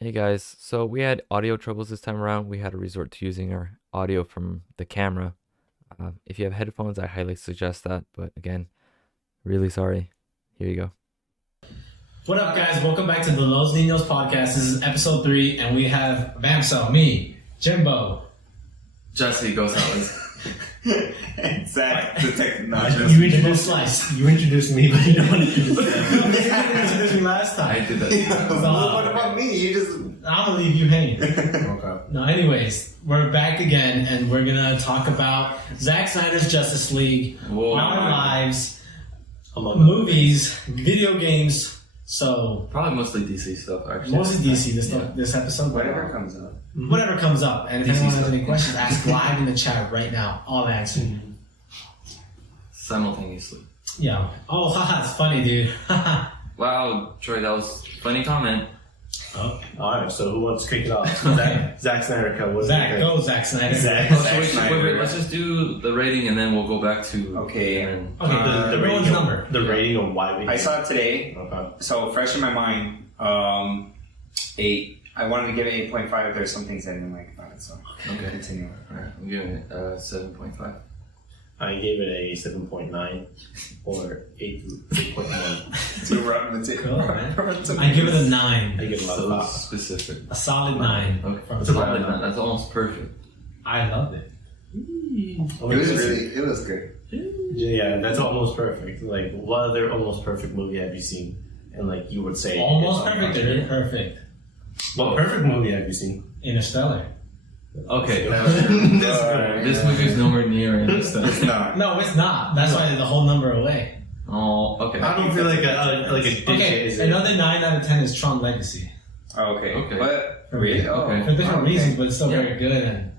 Hey guys, so we had audio troubles this time around. We had to resort to using our audio from the camera. If you have headphones, I highly suggest that. But again, really sorry. Here you go. What up, guys? Welcome back to the Los Niños podcast. This is episode 3, and we have VampCel, me, Jimbo, Jesse GhostAttlas. And Zach, Detective Nacho. You introduced Slice. You introduced me, but you don't introduce You didn't introduce me last I time. did that. What about me? You just... I'm gonna leave you hanging. Okay. No, anyways, we're back again, and we're gonna talk about Zack Snyder's Justice League, Whoa. our lives, Among movies, video games. So Probably mostly DC stuff, actually. mostly DC this episode. Whatever comes up. Whatever comes up, and if DC anyone has stuff. any questions, ask live in the chat right now. I'll answer. Simultaneously. Yeah. Oh, haha, it's funny, dude. Wow, Troy, that was a funny comment. Oh, all right. So who wants to kick it off? Zack Snyder cut. What's Zach, go, Zack Snyder. Zack. Oh, so Zack wait, Snyder. let's just do the rating and then we'll go back to... Okay. And Okay, The everyone's rating number. The rating on why we. I saw it today, Okay. so fresh in my mind, 8. I wanted to give it 8.5. There's some things I didn't like about it, so Okay. continue. Alright, I'm giving it 7.5. I gave it a 7.9 or 8.1. So we're up in the Cool, man. I give it a 9. I give it a So lot. specific. A solid 9. Okay. From That's, solid, man. That's almost perfect. I loved it. It was good. Yeah, that's almost perfect. Like, what other almost perfect movie have you seen? And like, you would say Almost it's perfect or imperfect. What perfect movie have you seen? Interstellar. Okay. Alright. This movie is nowhere near it. It's not. No, it's not. That's why the whole number away. Oh, okay. I don't feel like a digit Okay, is it? another 9 out of 10 is Tron Legacy. Okay. Okay. But, For really? me. Okay. For different Okay. reasons, but it's still Yeah. very good. And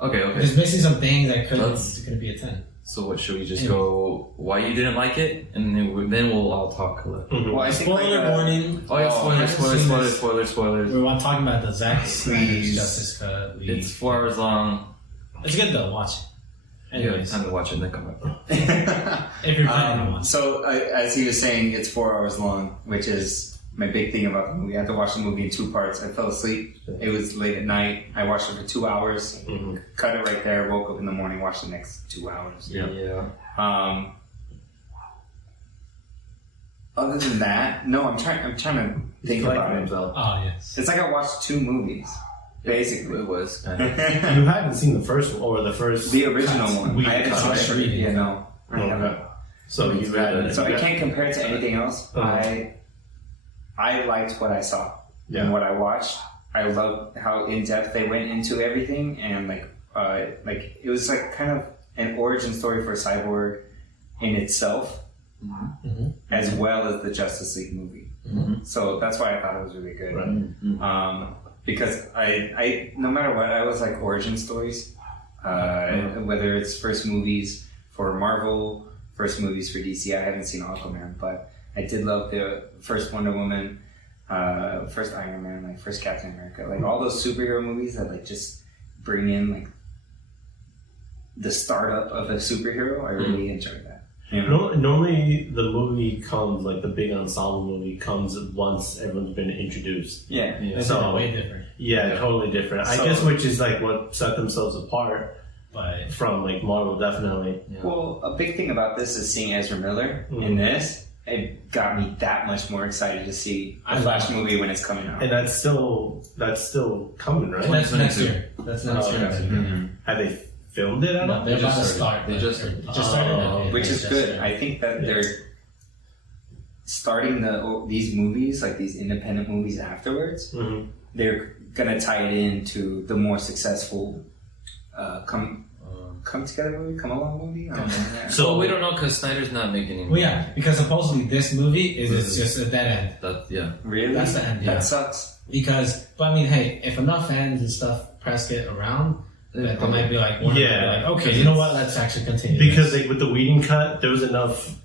Okay. there's missing some things that could Let's- be a 10. So what, should we just go why you didn't like it? And then we'll all talk. Mhm. Well, I think Spoiler warning. Oh yeah, Oh, spoilers. We're talking about the Zack Snyder's Please. Justice Cut. It's 4 hours long. It's good though. Watch it. You have Anyways, time to watch it and then come back. if you're planning on one. So, as he was saying, it's 4 hours long, which is my big thing about the movie. I had to watch the movie in 2 parts. I fell asleep. It was late at night. I watched it for 2 hours. Mhm. Cut it right there. Woke up in the morning. Watched the next 2 hours. Yeah. Other than that, no. I'm trying to think about it. Oh yes. It's like I watched 2 movies, basically. It was kind of. You haven't seen the first one or the first. The original one. We I haven't cut seen it. it. Yeah, no. I haven't. Okay. So you read So I can't compare it to anything else. Uh-huh. I liked what I saw and what I watched. I loved how in depth they went into everything, and like it was like kind of an origin story for Cyborg in itself, as well as the Justice League movie. Mhm. So that's why I thought it was really good. Right. Because I no matter what, I always like origin stories. Whether it's first movies for Marvel, first movies for DC. I haven't seen Aquaman, but I did love the first Wonder Woman, first Iron Man, like first Captain America, like all those superhero movies that like just bring in like the startup of a superhero. I really enjoyed that. You know? Normally, the movie comes, like the big ensemble movie comes once everyone's been introduced. Yeah. It's So- way different. Yeah, totally different. I So- guess which is like what set themselves apart But from like Marvel, definitely. Yeah. Well, a big thing about this is seeing Ezra Miller in this. It got me that much more excited to see a Flash movie when it's coming out. And that's still coming, right? that's next year. That's next Oh, year. Mm-hmm. Have they filmed it? No, they're They about to just start. started. They just- It just started. Oh, Which is Just good. started. I think that they're starting these movies, like these independent movies afterwards. Mhm. They're gonna tie it into the more successful come together movie, come along movie. I don't know. So we don't know because Snyder's not making any. Well, yeah, because supposedly this movie is just a dead end. Yeah. Really? That's the end. Yeah. That sucks. Because, but I mean, hey, if enough fans and stuff press it around, that they might be like, Yeah. okay, you know what? Let's actually continue. Because this. like with the Whedon cut, there was enough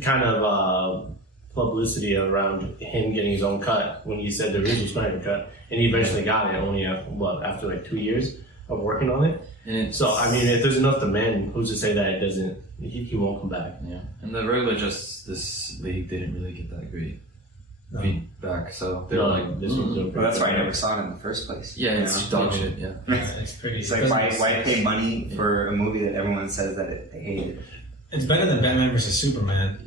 kind of publicity around him getting his own cut when he said the original Snyder cut, and he eventually got it only after like 2 years of working on it. And So I mean, if there's enough demand, who's to say that it doesn't? He won't come back. yeah, and the regular Justice League didn't really get that great. No. feedback. So they They're were like, this one's doing Well, that's why I pretty never saw it in the first place. yeah, you it's know? dog shit. Yeah. It's pretty. It's like why pay money for a movie that everyone says that they hated? It's better than Batman vs Superman.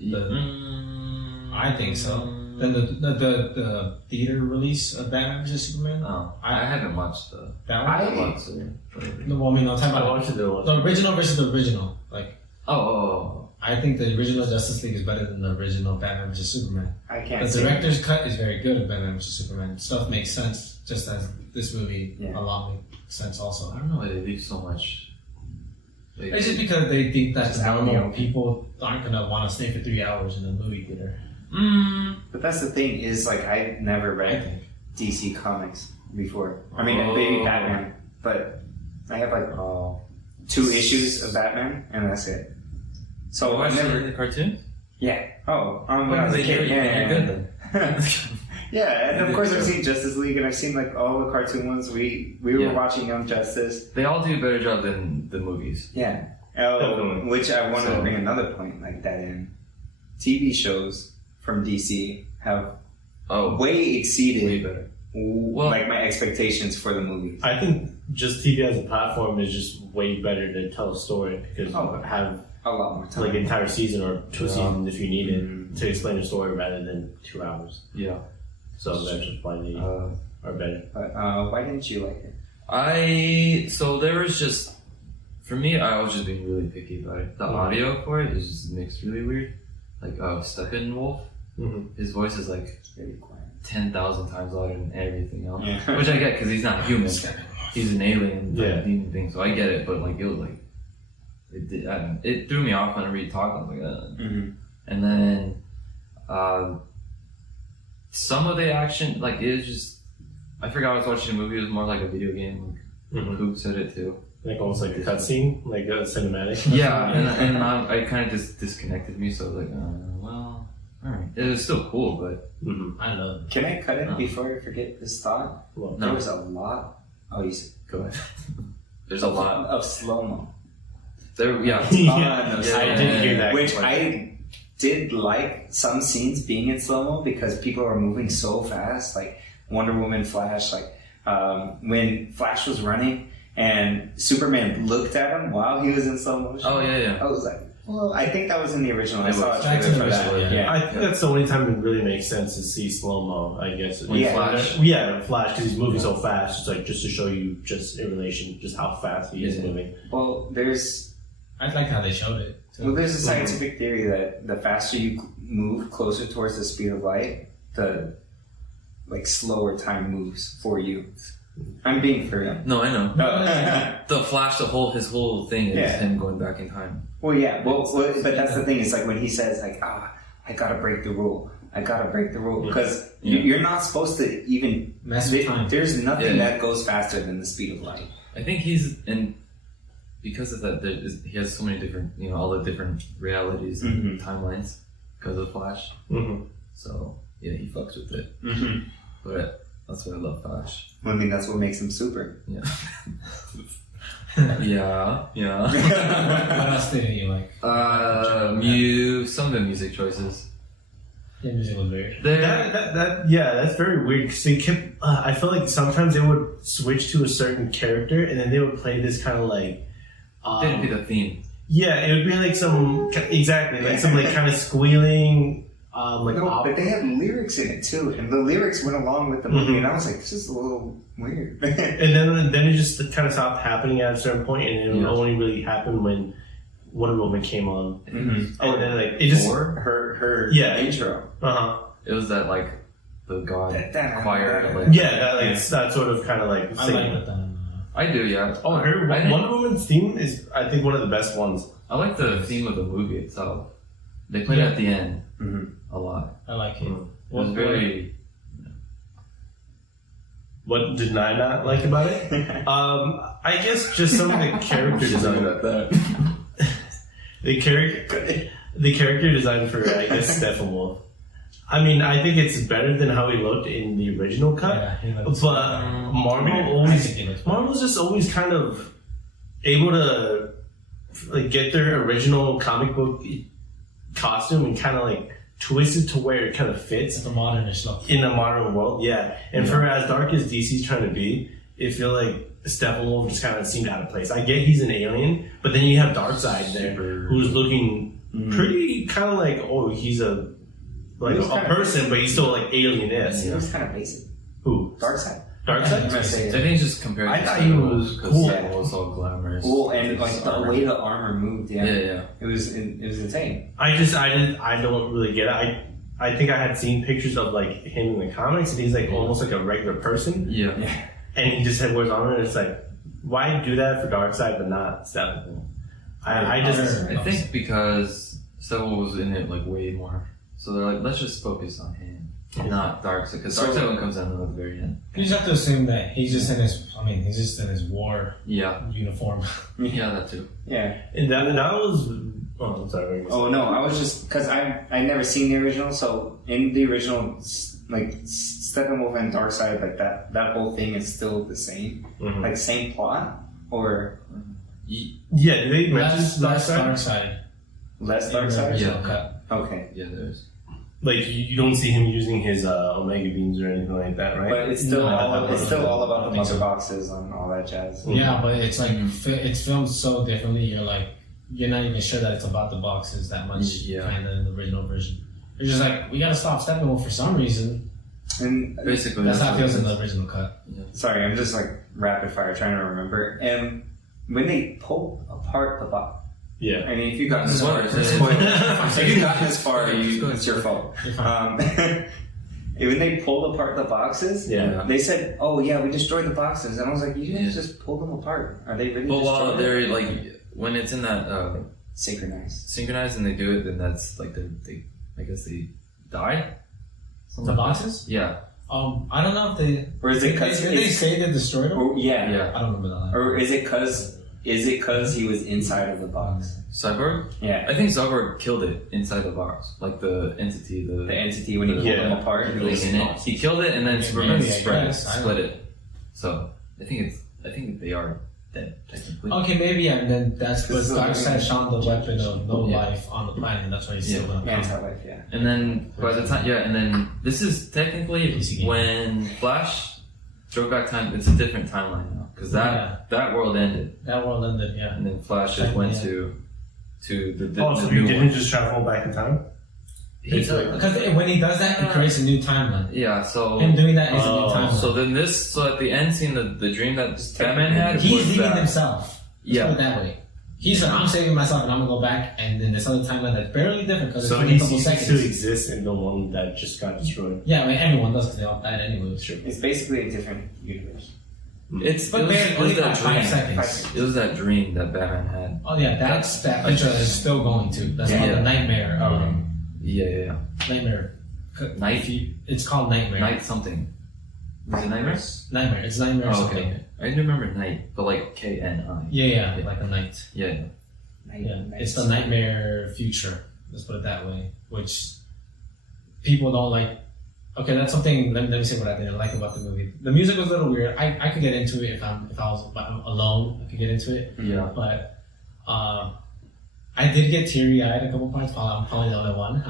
I think so. Then the theater release of Batman vs Superman. Oh, I haven't watched the. That I- one. No, well, I mean, no time I about watched the the original versus the original. Like, Oh. I think the original Justice League is better than the original Batman vs Superman. I can't. The say director's cut is very good of Batman vs Superman. Stuff makes sense, just as this movie Yeah. a lot makes sense also. I don't know why they leave so much. It's just because they think that Just out in the normal open. people aren't gonna want to stay for 3 hours in a movie theater. But that's the thing is like I never I read think. DC comics before. I mean, Oh. maybe Batman, but I have like 2 issues of Batman, and that's it. So I watched never. the cartoon. Yeah. Oh, when I was a Then kid. you're Yeah. good then. Yeah, and of course I've seen Justice League, and I've seen like all the cartoon ones. We were Yeah. watching Young Justice. They all do a better job than the movies. Yeah. Oh, Definitely. which I want to So- bring another point like that in. TV shows from DC have Oh, way exceeded way better. like my expectations for the movies. I think just TV as a platform is just way better to tell a story because Oh. you have A lot more time. like an entire season or 2 Yeah. seasons if you need it Mhm. to explain a story rather than 2 hours. Yeah. So that's just why they are better. But why didn't you like it? So there was just, for me, I was just being really picky about it. The audio for it is just mixed really weird. Like Steppenwolf, Mm-hmm. his voice is like It's very quiet. 10,000 times louder than everything else. Yeah. Which I get because he's not human. He's an alien, Yeah. demon thing. So I get it, but like it was like it threw me off whenever he talked. I was like, Mm-hmm. And then some of the action, like it was just, I forgot I was watching a movie. It was more like a video game. Like Mhm. Coop said it too. Like almost like a cutscene, like a cinematic. Yeah, and I kind of just disconnected me. So I was like, well, all right. It was still cool, but Mm-hmm. I love it. Can I cut it No. before I forget this thought? Well, There No. was a lot. Oh, you said go ahead. There's a lot. of slow mo, There, yeah. yeah, Yeah, I did hear that. which complaint. I did like some scenes being in slow mo because people are moving so fast, like Wonder Woman, Flash, like when Flash was running and Superman looked at him while he was in slow motion. Oh yeah. I was like, well, I think that was in the original. I It saw a was. That's trailer in for the that. original, yeah. I think that's the only time it really makes sense to see slow mo. I guess. When Yeah. Flash. Yeah, Flash because he's moving so fast. It's like just to show you just in relation just how fast he is Yeah. moving. Well, there's I like how they showed it. too. Well, there's a scientific theory that the faster you move closer towards the speed of light, the like slower time moves for you. I'm being for real. No, I know. well, The Flash, his whole thing is Yeah. him going back in time. yeah. Well, but that's the thing. It's like when he says like, I gotta break the rule. I gotta break the rule because Yeah. you're not supposed to even Mess with time. There's nothing Yeah. that goes faster than the speed of light. I think he's in because of that. He has so many different, all the different realities and Mhm. timelines because of Flash. Mm-hmm. So yeah, he fucks with it. Mm-hmm. But that's why I love Flash. I mean, that's what makes him super. Yeah. yeah. What else did you like? Some of the music choices. The music was weird. They're That's very weird because they kept. I feel like sometimes they would switch to a certain character and then they would play this kind of like. didn't be the theme. Yeah, it would be like some some like kind of squealing, like No, op- but they had lyrics in it too, and the lyrics went along with the movie, Mhm. and I was like, this is a little weird. and then it just kind of stopped happening at a certain point, and it would Yeah. only really happen when Wonder Woman came on, Mhm. and then like it just her Yeah. intro. It was that like the god That- choir. Like, Yeah, that sort of kind of like I singing. like that. I do. Yeah. Oh, her I didn't- Wonder Woman's theme is I think one of the best ones. I like the theme of the movie itself. They played it at the end a lot. I like it. It was very. What did I not like about it? I guess just some of the character design. that. The character design for I guess Steppenwolf. I mean, I think it's better than how he looked in the original cut. Yeah, he looks- But Marvel I always think he looks better. Marvel's just always kind of able to like get their original comic book costume and kind of like twisted to where it kind of fits It's a modernish look. in the modern world. Yeah, and for as dark as DC's trying to be, it feel like Steppenwolf just kind of seemed out of place. I get he's an alien, but then you have Darkseid there, who's looking pretty kind of like, oh, he's a person, but he's still like alien-esque. He was kind of basic. Who? Darkseid. Darkseid? I think just compared I to thought he was cool. It was all glamorous. Cool, and like the way the armor moved, Yeah. it was insane. I don't really get it. I think I had seen pictures of like him in the comics, and he's like almost like a regular person. Yeah. And he just had wears armor, and it's like, why do that for Darkseid but not Steppenwolf? I think because Steppenwolf was in it like way more, so they're like, let's just focus on him, not Darkseid, because Darkseid one comes down at the very end. You just have to assume that he's just in his war uniform. Yeah, that too. Yeah. And that was. Oh, I'm sorry. Oh no, I was just because I never seen the original, so in the original, like Steppenwolf and Darkseid, like that whole thing is still the same, like same plot, or yeah, do they mention Less Darkseid? Less Darkseid. Yeah. Okay. Yeah, there's. Like you don't see him using his Omega beams or anything like that, right? But it's still all about the mother boxes and all that jazz. Yeah, but it's like it's filmed so differently. You're not even sure that it's about the boxes that much, kind of in the original version. You're just like, we gotta stop Steppenwolf for some reason. And basically, that's how it feels in the original cut. Yeah. Sorry, I'm just like rapid fire trying to remember. And when they pull apart the box. Yeah. I mean, if you got this far, if you got this far, it's your fault. When they pulled apart the boxes, they said, "Oh yeah, we destroyed the boxes," and I was like, "You guys just pulled them apart? Are they really?" But while they're like, when it's in that synchronized, and they do it, then that's like they I guess they die. The boxes? Yeah. I don't know if they. Or is it because they say they destroyed them? Or, yeah. I don't remember that. Or is it because he was inside of the box? Cyborg? Yeah. I think Cyborg killed it inside the box. Like the entity. The entity when he pulled them apart. He killed it and then Superman split it. So I think they are dead, technically. Okay, maybe, and then that's because Darkseid shone the weapon of no life on the planet, and that's why he's still gonna come. Anti-life, yeah. And then by the time, and then this is technically when Flash drove back time. It's a different timeline now because that world ended. That world ended, yeah. And then Flash just went to the so he didn't just travel back in time? Because when he does that, he creates a new timeline. Yeah, so him doing that is a new timeline. So then at the end scene, the dream that Batman had, he's leaving himself. Yeah, put it that way. He's like, I'm saving myself and I'm gonna go back, and then this other timeline that's barely different because it's so a couple seconds. So he exists in the one that just got destroyed. Yeah, I mean everyone does because they all died anyway. Sure. It's basically a different universe. It was that 5 seconds. It was that dream that Batman had. Oh yeah, that picture is still going to. That's called the nightmare. Yeah. Nightmare. Night. It's called Nightmare. Night something. Is it Nightmare? Nightmare. It's Nightmare or something. Okay. I remember Night, but like KNI. Yeah, like a night. Yeah. It's the nightmare future. Let's put it that way. Which people don't like. Okay, that's something. Let me say what I didn't like about the movie. The music was a little weird. I could get into it if I was alone. I could get into it. Yeah. But I did get teary-eyed a couple parts. I'm probably the only one.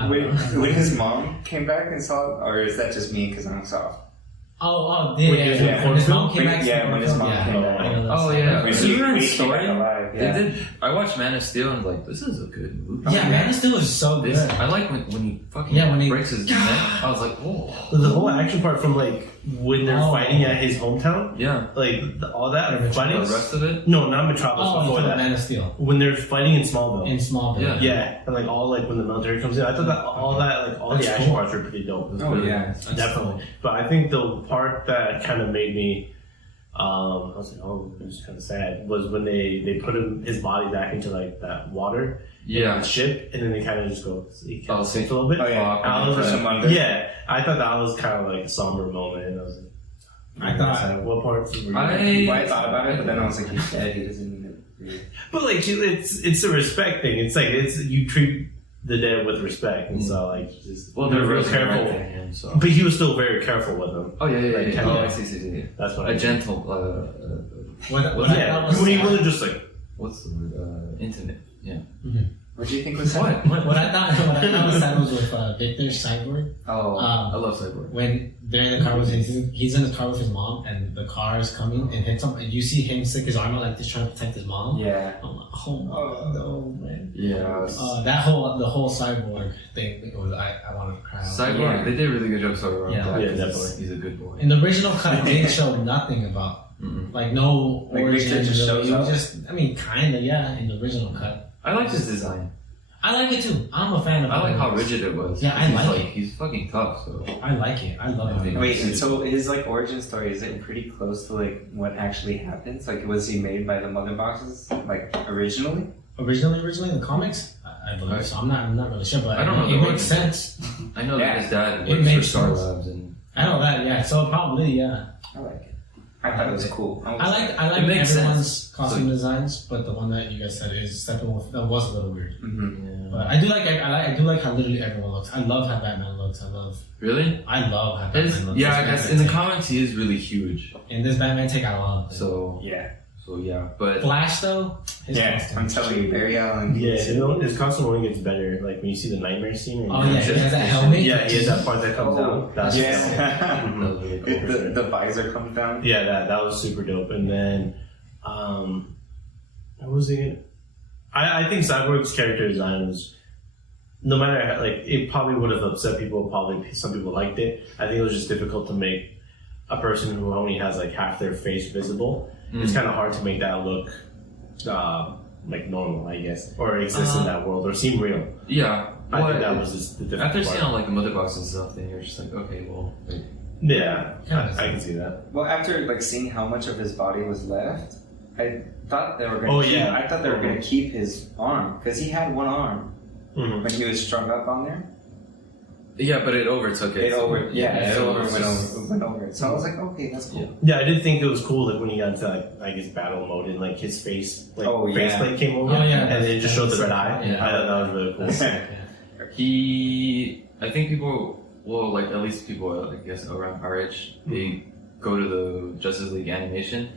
When his mom came back and saw it, or is that just me because I'm soft? Oh, yeah. When his mom came back. When his mom came back. Oh, yeah. They did. I watched Man of Steel and was like, this is a good movie. Yeah, Man of Steel is so good. I like when he fucking breaks his neck. I was like, whoa. The whole action part from like when they're fighting at his hometown. Yeah. Like all that fighting. The rest of it? No, not Metropolis. Before that. Man of Steel. When they're fighting in Smallville. Yeah. And like all like when the military comes in, I thought that all the action parts were pretty dope. Oh yeah, definitely. But I think the part that kind of made me, I was like, oh, it was kind of sad, was when they put his body back into like that water. Yeah. The ship, and then they kind of just go, he kind of sinks a little bit. Oh yeah. I thought that was kind of like a somber moment, and I was like, I thought, what parts were you? I thought about it, but then I was like, he's dead. He doesn't need it. But like, it's a respect thing. It's like you treat the dead with respect, and so like just they're real careful. Him, so. But he was still very careful with them. Oh yeah. Like, I see. That's what a gentle. When he wasn't just like, what's the word? Intimate. Yeah. Mm-hmm. What do you think was What? What I thought was sad was with Victor Cyborg. Oh, I love Cyborg. When they're in the car with he's in the car with his mom, and the car is coming and hits him, and you see him stick his arm out like he's trying to protect his mom. yeah. I'm like, oh no, man. Yeah. The whole Cyborg thing, it was I wanted to cry. Cyborg, Yeah. they did a really good job so around Yeah. that. Yeah, 'Cause definitely. He's a good boy. In the original cut, they showed nothing about, like no Like, origin. Victor just shows It was up. just, I mean, kinda, yeah, in the original cut. I liked his design. I like it too. I'm a fan of it. I like how rigid it was. Yeah, I He's like it. He's fucking tough, so. I like it. I love it. Wait, and so his like origin story, is it pretty close to like what actually happens? Like, was he made by the mother boxes like originally? Originally in the comics, I believe so. I'm not really sure, but I don't know it the makes origin. sense. I know Yeah. that his dad It works for makes Star sense. Labs and. I know that, yeah. So probably, yeah. I like it. I thought it was cool. I like It makes everyone's sense. costume designs, but the one that you guys said is that was a little weird. Mm-hmm. Yeah. But I do like how literally everyone looks. I love how Batman looks. Really? I love how Batman It's, looks. yeah, I This guess Batman in the take- comics he is really huge. in this Batman take out a lot of things. So yeah, but Flash though, his Yeah, costume. I'm telling you, Barry Allen. Yeah, his costume only gets better. Like when you see the nightmare scene. Oh yeah, he has that helmet. Yeah, he has that part that comes down. That's yeah. that was really cool. for sure. the visor comes down. Yeah, that was super dope. And then, what was it? I think Cyborg's character design was, no matter how, like, it probably would have upset people. Probably some people liked it. I think it was just difficult to make a person who only has like half their face visible. It's kind of hard to make that look like normal, I guess, or exist in that world or seem real. Yeah. I think that was just the difficult After part. seeing all like the mother boxes and stuff, then you're just like, okay, well, like, Yeah, Kinda. I can see that. Well, after like seeing how much of his body was left, I thought they were going to Oh, keep. yeah. I thought they were going to keep his arm because he had one arm Mm-hmm. when he was strung up on there. yeah, but it overtook it. It over, yeah, Yeah, it so over it's went just- over, went over it. So I was like, okay, that's cool. Yeah. Yeah, I did think it was cool, like when he got into like I guess battle mode and like his face, like Oh, yeah. faceplate came over, Oh, yeah. and it just showed the red eye. Yeah. I thought that was really cool. That's sick, yeah. I think people, well, like at least people, I guess, around our age, they go to the Justice League animation,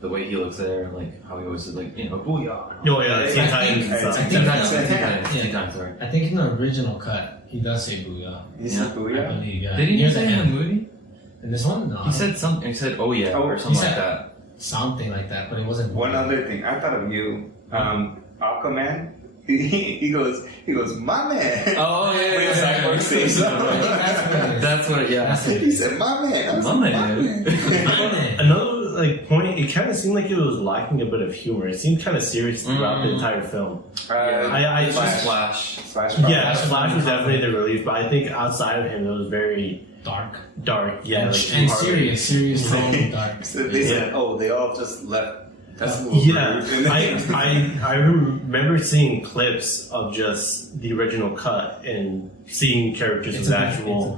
the way he looks there, like how he always says, like, you know, booyah. Oh yeah, like Teen I Titans think- and stuff. I think- Teen Yeah. Titans, sorry. I think in the original cut, he does say booyah. He Yeah. said I booyah. believe, yeah. Did he Near say the in the end. movie? In this one? No. He said something, he said, oh yeah, Oh, or he something like said- that. something like that, but it wasn't. One booyah. other thing, I thought of you, Aquaman. He goes, my man. Oh, yeah, When Cyborg says I think that's what it is. That's what, yeah. That's what it He is. said, my man. I was My like, man. Another like point, it kind of seemed like it was lacking a bit of humor. It seemed kind of serious throughout the entire film. I Flash. Flash. Yeah, Flash was definitely the relief, but I think outside of him, it was very Dark. dark. Yeah, And, like and Harley. serious tone, dark. So they said, oh, they all just left. That's a little Yeah, rude. I remember seeing clips of just the original cut and seeing characters It's with a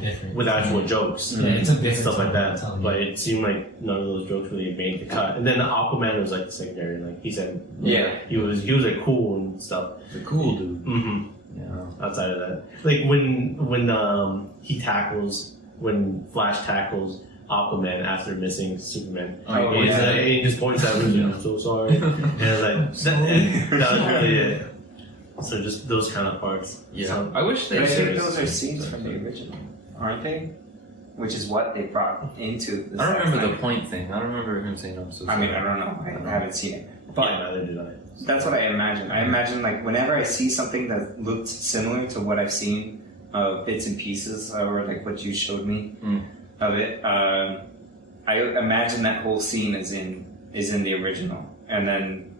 different- actual jokes Yeah, it's a and different stuff like tone, I'm that. telling you. But it seemed like none of those jokes really made the cut. And then the Aquaman was like the secondary. Like he said, Yeah. he was like cool and stuff. The cool dude. Mm-hmm. Yeah. Outside of that, like when he tackles, when Flash tackles Aquaman after missing Superman. Oh, And yeah. he just points out, I'm so sorry. And I was like, that was really it. So just those kind of parts. Yeah. So, I wish they But I think serious. those are scenes from the original, aren't they? Which is what they brought into the I don't Zack remember the Snyder. point thing. I don't remember him saying I'm so I sorry. mean, I don't know. I haven't seen it. But yeah, neither did I. that's what I imagine. I imagine, like, whenever I see something that looked similar to what I've seen, bits and pieces, or like what you showed me of it, I imagine that whole scene is in the original, and then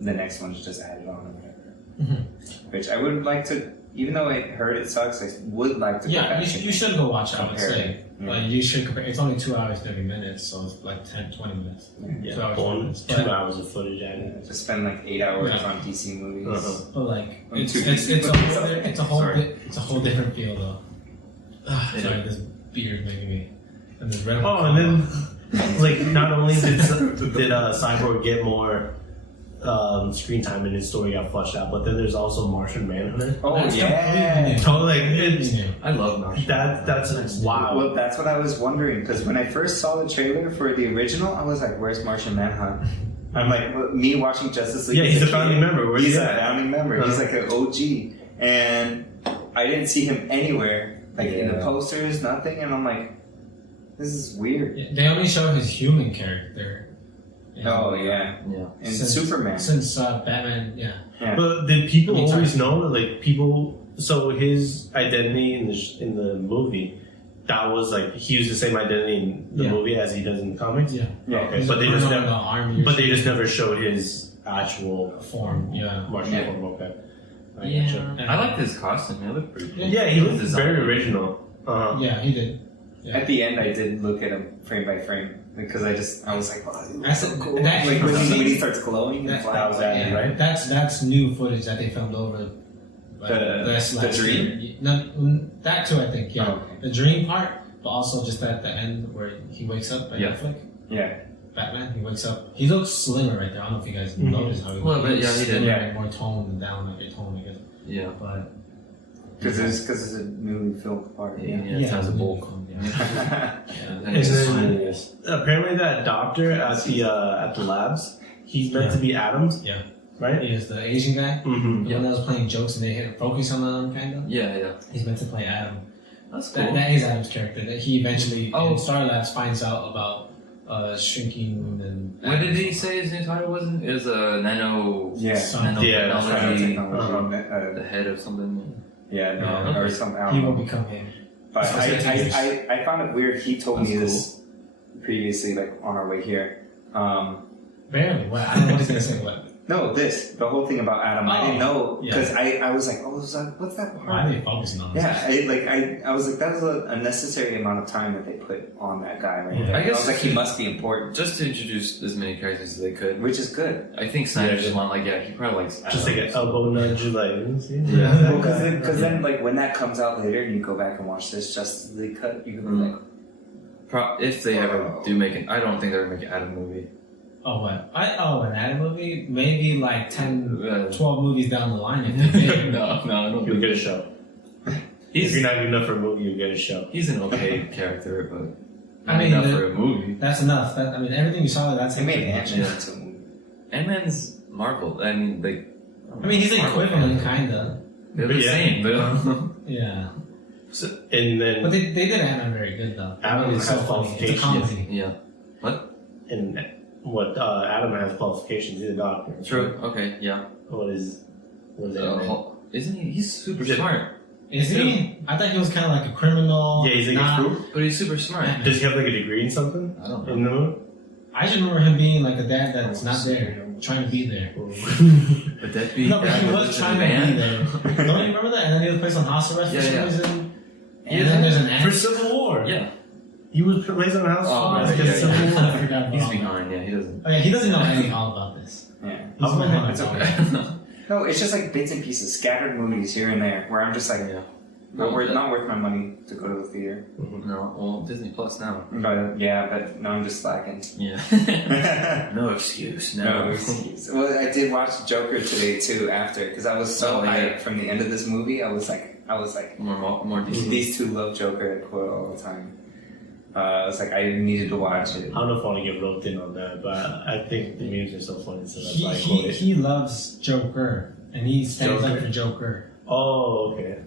the next one's just added on or whatever. Which I would like to, even though I heard it sucks, I would like to go Yeah, back you and should go watch it, I would compare say. it. Yeah. Like, you should compare. It's only 2 hours, 30 minutes, so it's like 10, 20 minutes. Yeah, 2 hours, 20 pulling minutes. 2 But, hours of footage added. Just spend like 8 hours Yeah. on DC movies. Uh-huh. but like, I'm it's too it's busy it's a looking whole stuff. it's a whole Sorry. it's a whole different feel though. Yeah. Sorry, this beard making me. And this red. Oh, and then like not only did Cyborg get more screen time and his story got flushed out, but then there's also Martian Manhunter. Oh That's yeah. completely new. So like it's Completely new. I love Nacho. that's wow. Well, that's what I was wondering because when I first saw the trailer for the original, I was like, "Where's Martian Manhunt?" I'm like, me watching Justice League. Yeah, he's as a founding kid, member. Where's he's he a at? founding member. He's like an OG. And I didn't see him anywhere. Like in the posters, nothing. And I'm like, this is weird. Yeah, they only show his human character. Oh, yeah. Yeah. And Superman. Since Batman, yeah. But did people I mean, always sorry. know that, like, people? So his identity in the movie, that was like he used the same identity in the Yeah. movie as he does in the comics. Yeah. Okay, He's but a they just criminal never. army or But they just something. never showed his actual Form, yeah. martial Yeah. form. Okay. I Yeah. gotcha. I liked his costume. It looked pretty cool. Yeah, he looked Design. very original. Yeah, he did. Yeah. At the end, I did look at him frame by frame because I was like, wow, he looks That's so it. cool. That- Like when he starts glowing and That- flying. that was that, Yeah, right? That's new footage that they filmed over. Like, The last dream? year. No, that too, I think. Yeah, Oh, okay. the dream part, but also just at the end where he wakes up. Yeah. Flick. Yeah. Batman. He wakes up. He looks slimmer right there. I don't know if you guys Mhm. noticed how he Well, looks. but yeah, he did. slimmer Yeah. and more toned down, like a tone, I guess. Yeah. But Because it's a newly filmed part. Yeah, Yeah. it sounds a bulk. Yeah. Yeah. And And it's then- just Apparently, that doctor at the labs, he's meant to be Adams. Yeah. Right. He is the Asian guy. Mm-hmm. The one that was playing jokes and they hit focus on him, kind of. yeah. He's meant to play Adam. That's cool. That is Adam's character. That he eventually Oh. in Star Labs finds out about shrinking and. What did he say his new title wasn't? It was a nano. Yeah. Son. Yeah, that's Technology. Nanotechnology. The head of something. Yeah, Yeah. or some. I He don't will know. become him. But So it's like I found it weird. He told me That's this previously, like on our way here. Barely. What? I don't know what he's gonna say. What? No, the whole thing about Adam. I didn't know Yeah. because I was like, oh, what's that Why part? are they focusing on this? Yeah, I was like, that was a unnecessary amount of time that they put on that guy right Yeah. there. I guess was like, he must be important, Just to introduce as many characters as they could. which is good. I think Snyder Yeah. just want he probably likes Just like an elbow nudge, like. See? Yeah. Because then, like, when that comes out later and you go back and watch this Justice League cut, you can be like, If they ever do make it, I don't think they're gonna make an Adam movie. Oh what? An Adam movie? Maybe like 10, Uh, 12 movies down the line. If they did. no, I don't. You'll think get a show. If He's you're not good enough for a movie, you'll get a show. he's an okay character, but I not mean, enough for a movie. That's enough. everything you saw. That's they made enough. Ant-Man into a movie. Ant-Man's Marvel. I mean, like. I mean, he's the Marvel equivalent, character. kinda. They're But the yeah. same. But Yeah. So, and then But they did Ant-Man very good though. Adam It's has so funny. It's a qualifications. comedy. yeah. and what Adam has qualifications. He's a doctor. True. Okay. Yeah. What is it? Isn't he? He's super Yeah. smart. Is he? I thought he was kind of like a criminal. Yeah, he's like not- a crook. But he's super smart. Does he have like a degree in something I don't know. in the movie? I just remember him being like a dad that's not there, trying to be there. But that be No, but he that was was trying to be there. Don't you remember that? And then he was placed on house arrest for Yeah, some yeah. reason. Yeah. And then there's an For ant. Civil War. Yeah. He was placed on house Oh, arrest yeah, because yeah, Civil yeah. War. I forgot about He's all that. behind. Yeah. He doesn't. Oh yeah, he doesn't know anything all about this. Yeah. He's Oh, one It's of okay. them. No, it's just like bits and pieces, scattered movies here and there, where I'm just like, Yeah. not worth my money to go to the theater. No. Well, Disney Plus now. But yeah, but no, I'm just slacking. Yeah. No excuse. No, No. excuse. Well, I did watch Joker today too after because I was so Oh, yeah. hyped from the end of this movie. I was like, More DC. these two love Joker. I quote all the time. I was like, I needed to watch it. I don't know if I want to get roped in on that, but I think the memes are so funny, so that's why I quote it. He loves Joker, and he stands up Joker? for Joker. Oh, okay.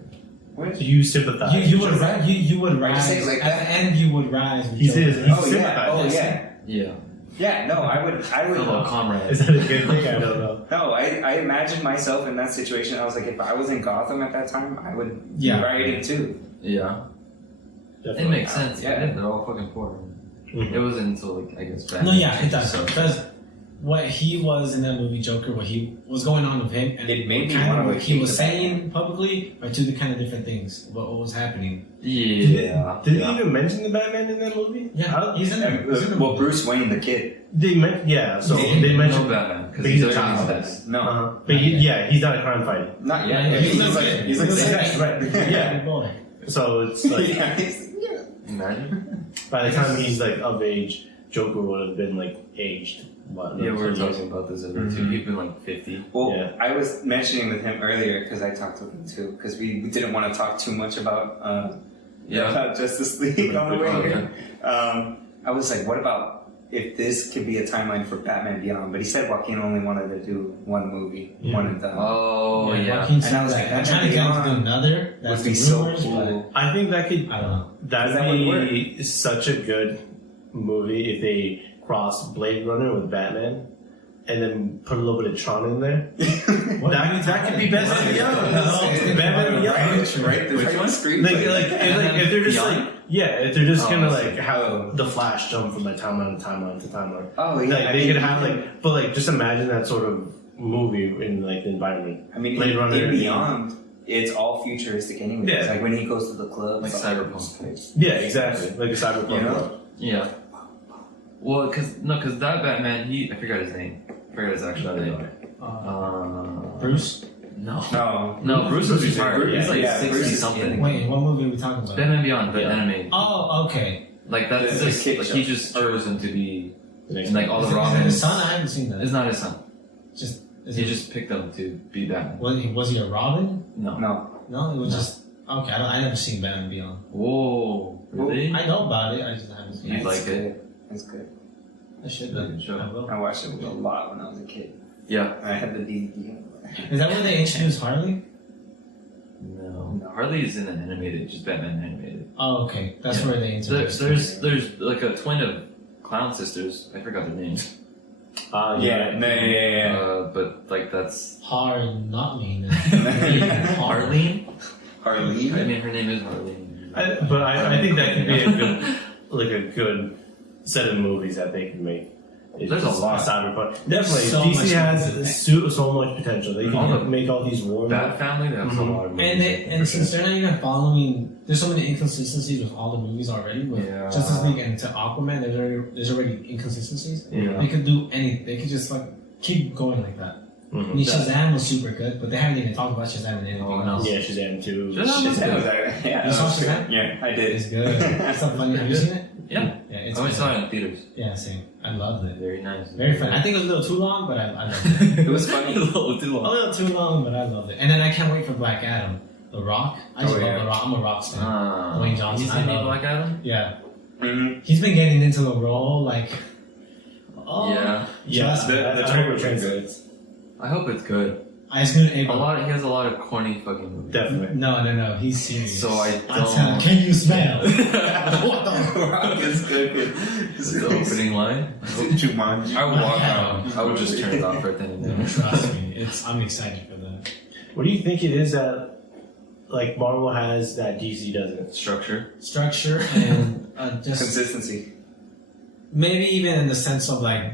What? So you sympathize. You would with Joker. you would Why'd you rise say it like at that? the end. You would rise. With He's Joker. his. He's Oh yeah. sympathizing. Oh yeah. Yeah. Yeah. No, I would. Fellow comrade. Is that a good thing? I don't know. No, I imagined myself in that situation. I was like, if I was in Gotham at that time, I would Yeah. be rioting too. Yeah. It Definitely. makes sense. Yeah. Yeah. They're all fucking poor. Mhm. It wasn't until I guess. No, yeah, it does. So, Because what he was in that movie Joker, what he was going on with him, and It made me kind wanna, of like, what he hate was the Batman. saying publicly are two kind of different things. What was happening? yeah. Did they even mention the Batman in that movie? Yeah, he's in there. He's in the Well, movie. Bruce Wayne, the kid. They meant so They- they No mentioned. Batman because But he's a he's child. best. No, But he's not a crime fighter. not Yeah, yet. he's He's a like kid. he's like He's a six. kid. Right. Yeah. Good boy. So it's like Yeah, Imagine. by the time he's like of age, Joker would have been like aged. What? Yeah, we were 20 years? talking about this earlier too. He's been like 50. Well, Yeah. I was mentioning with him earlier because I talked to him too because we didn't want to talk too much about Yeah. Justice League on the way here. I was like, what about if this could be a timeline for Batman Beyond, but he said Joaquin only wanted to do one movie, Yeah. one and done. Oh yeah. Joaquin And I said was that. like, I'm trying to get him to do Beyond another. That's would be the so rumors, cool. I think that could but I don't know. that'd That would be such a good movie if they cross Blade Runner with Batman, and then put a little bit of Tron in there. that could be Batman Beyond. Batman Beyond. Right? Which one? If they're just Beyond? like if they're just Oh, gonna I see. like have the Flash jump from like timeline to timeline to timeline. Oh, yeah. Like they could have like, but like just imagine that sort of movie in like the environment. I mean, Blade Runner. in Beyond, it's all futuristic anyway. Yeah. It's like when he goes to the club. Like it's all- Cyberpunk. Yeah, exactly. Like a cyberpunk. You know? world. Yeah. Well, cause that Batman, I forgot his name. I forgot his actual name. Bruce? No. No. Bruce was retired. He's like Yeah, 60 Bruce is something. Wait, what movie are we talking about? Batman Beyond, the Yeah. animated. Oh, okay. Like that's The just, kid like show. he just chose him to be The next in like one. all Is the it his Robins. son? I haven't seen that. It's not his son. Just is He it, just picked him to be Batman. was he a Robin? No. No. No, it was No. just okay. I never seen Batman Beyond. Whoa. Really? I know about it. I just haven't seen You it. like It's it? good. It's good. I should. Good show. I will. I watched it a lot when I was a kid. Yeah. I had the DVD. Is that when they introduced Harley? No. Harley is in an animated, just Batman animated. Oh, okay. That's Yeah. where they introduced. There's like a twin of clown sisters. I forgot their names. Yeah. But like that's Hard, not mean. Harleen. Harley. I mean, her name is Harleen. But I think that could be a good set of movies that they can make. It's There's a just lot. Cyberpunk. Definitely, So much DC has potential. so much potential. They All can the make all these war Bat Family. They have a lot of movies. And since they're not even following, there's so many inconsistencies with all the movies already. With Yeah. Justice League and to Aquaman, there's already inconsistencies. Yeah. They could do anything. They could just like keep going like that. I Mhm. mean, Shazam was super good, but they haven't even talked about Shazam and anything Oh, no. else. Yeah, Shazam too. Shazam was Yeah, good. yeah, You saw Shazam? Yeah, I did. It's good. It's so funny. Have you seen it? Yeah. Yeah, I it's only good. saw it in theaters. Yeah, same. I loved it. Very nice. Very fun. I think it was a little too long, but I loved it. It was funny. a little too A long. little too long, but I loved it. And then I can't wait for Black Adam. The Rock. I just Oh, love yeah. The Rock. I'm a Rock fan. Dwayne Johnson, You I seen love Black Adam? Yeah. Mm-hmm. He's been getting into the role, like. Oh. Yeah. Yeah, Just- The trailer was good. I hope it's good. It's gonna April. He has a lot of corny fucking movies. Definitely. No. He's serious. So I tell him, don't. can you smell? What the rock is good. It's the opening line. Jumanji. I would walk out. I would just turn it off right then and there. Trust me, I'm excited for that. What do you think it is that like Marvel has that DC doesn't? Structure. Structure and just Consistency. maybe even in the sense of like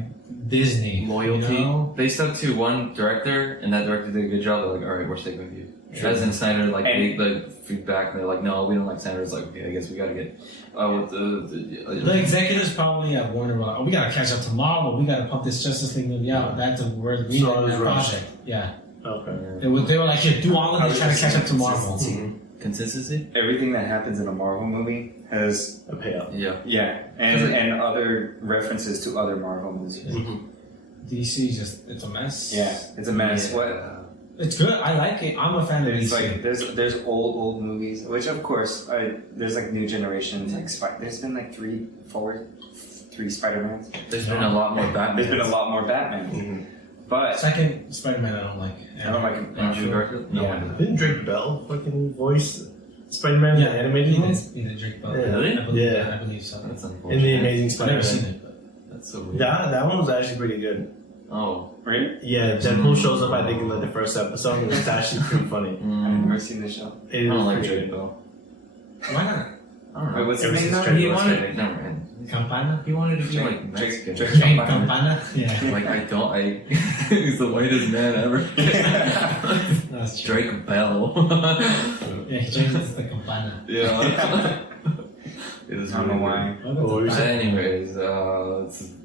Disney Loyalty. You know? They stuck to one director, and that director did a good job. They're like, all right, we're sticking with you. As in Snyder, like, And- they feedback, and they're like, no, we don't like Snyder. It's like, okay, I guess we gotta get with The executives probably at Warner were like, oh, we gotta catch up to Marvel. We gotta pump this Justice League movie out. That's a word we So in it was that rushed. project. Yeah, Okay. they were like, here, do all of it, try to catch up to Marvel. Consistency. Everything that happens in a Marvel movie has A payout. Yeah. and other references to other Marvel movies. DC just it's a mess. Yeah, it's a mess. Yeah. What? It's good. I like it. I'm a fan of It's DC. like there's old movies, which of course there's like new generations. Like there's been like three Spider-Mans. There's been a lot more Batman. There's been a lot more Batman, Mm-hmm. but Second Spider-Man, I don't like. I don't like him. Andrew Garfield? No. Yeah. Didn't Drake Bell fucking voice Spider-Man in the animated He one? did. He did Drake Bell. Yeah. Really? I believe, Yeah. I believe so. That's In the unfortunate. Amazing I've never Spider-Man. seen it. But That's so weird. That one was actually pretty good. Oh. Right? Yeah, Deadpool shows up I think in like the first episode and it's actually pretty funny. I've never seen the show. It I is don't like pretty Drake good. Bell. why not? I don't know. Wait, what's Ever his name since now? Drake He was wanted. Never mind. Campana? He wanted to be Drake- like Mexican. Drake- Drake Campana. Campana? Yeah. Like I he's the whitest man ever. That's true. Drake Bell. Yeah, he changes the Campana. Yeah. It was I don't know really why. weird. What were you So saying? anyways,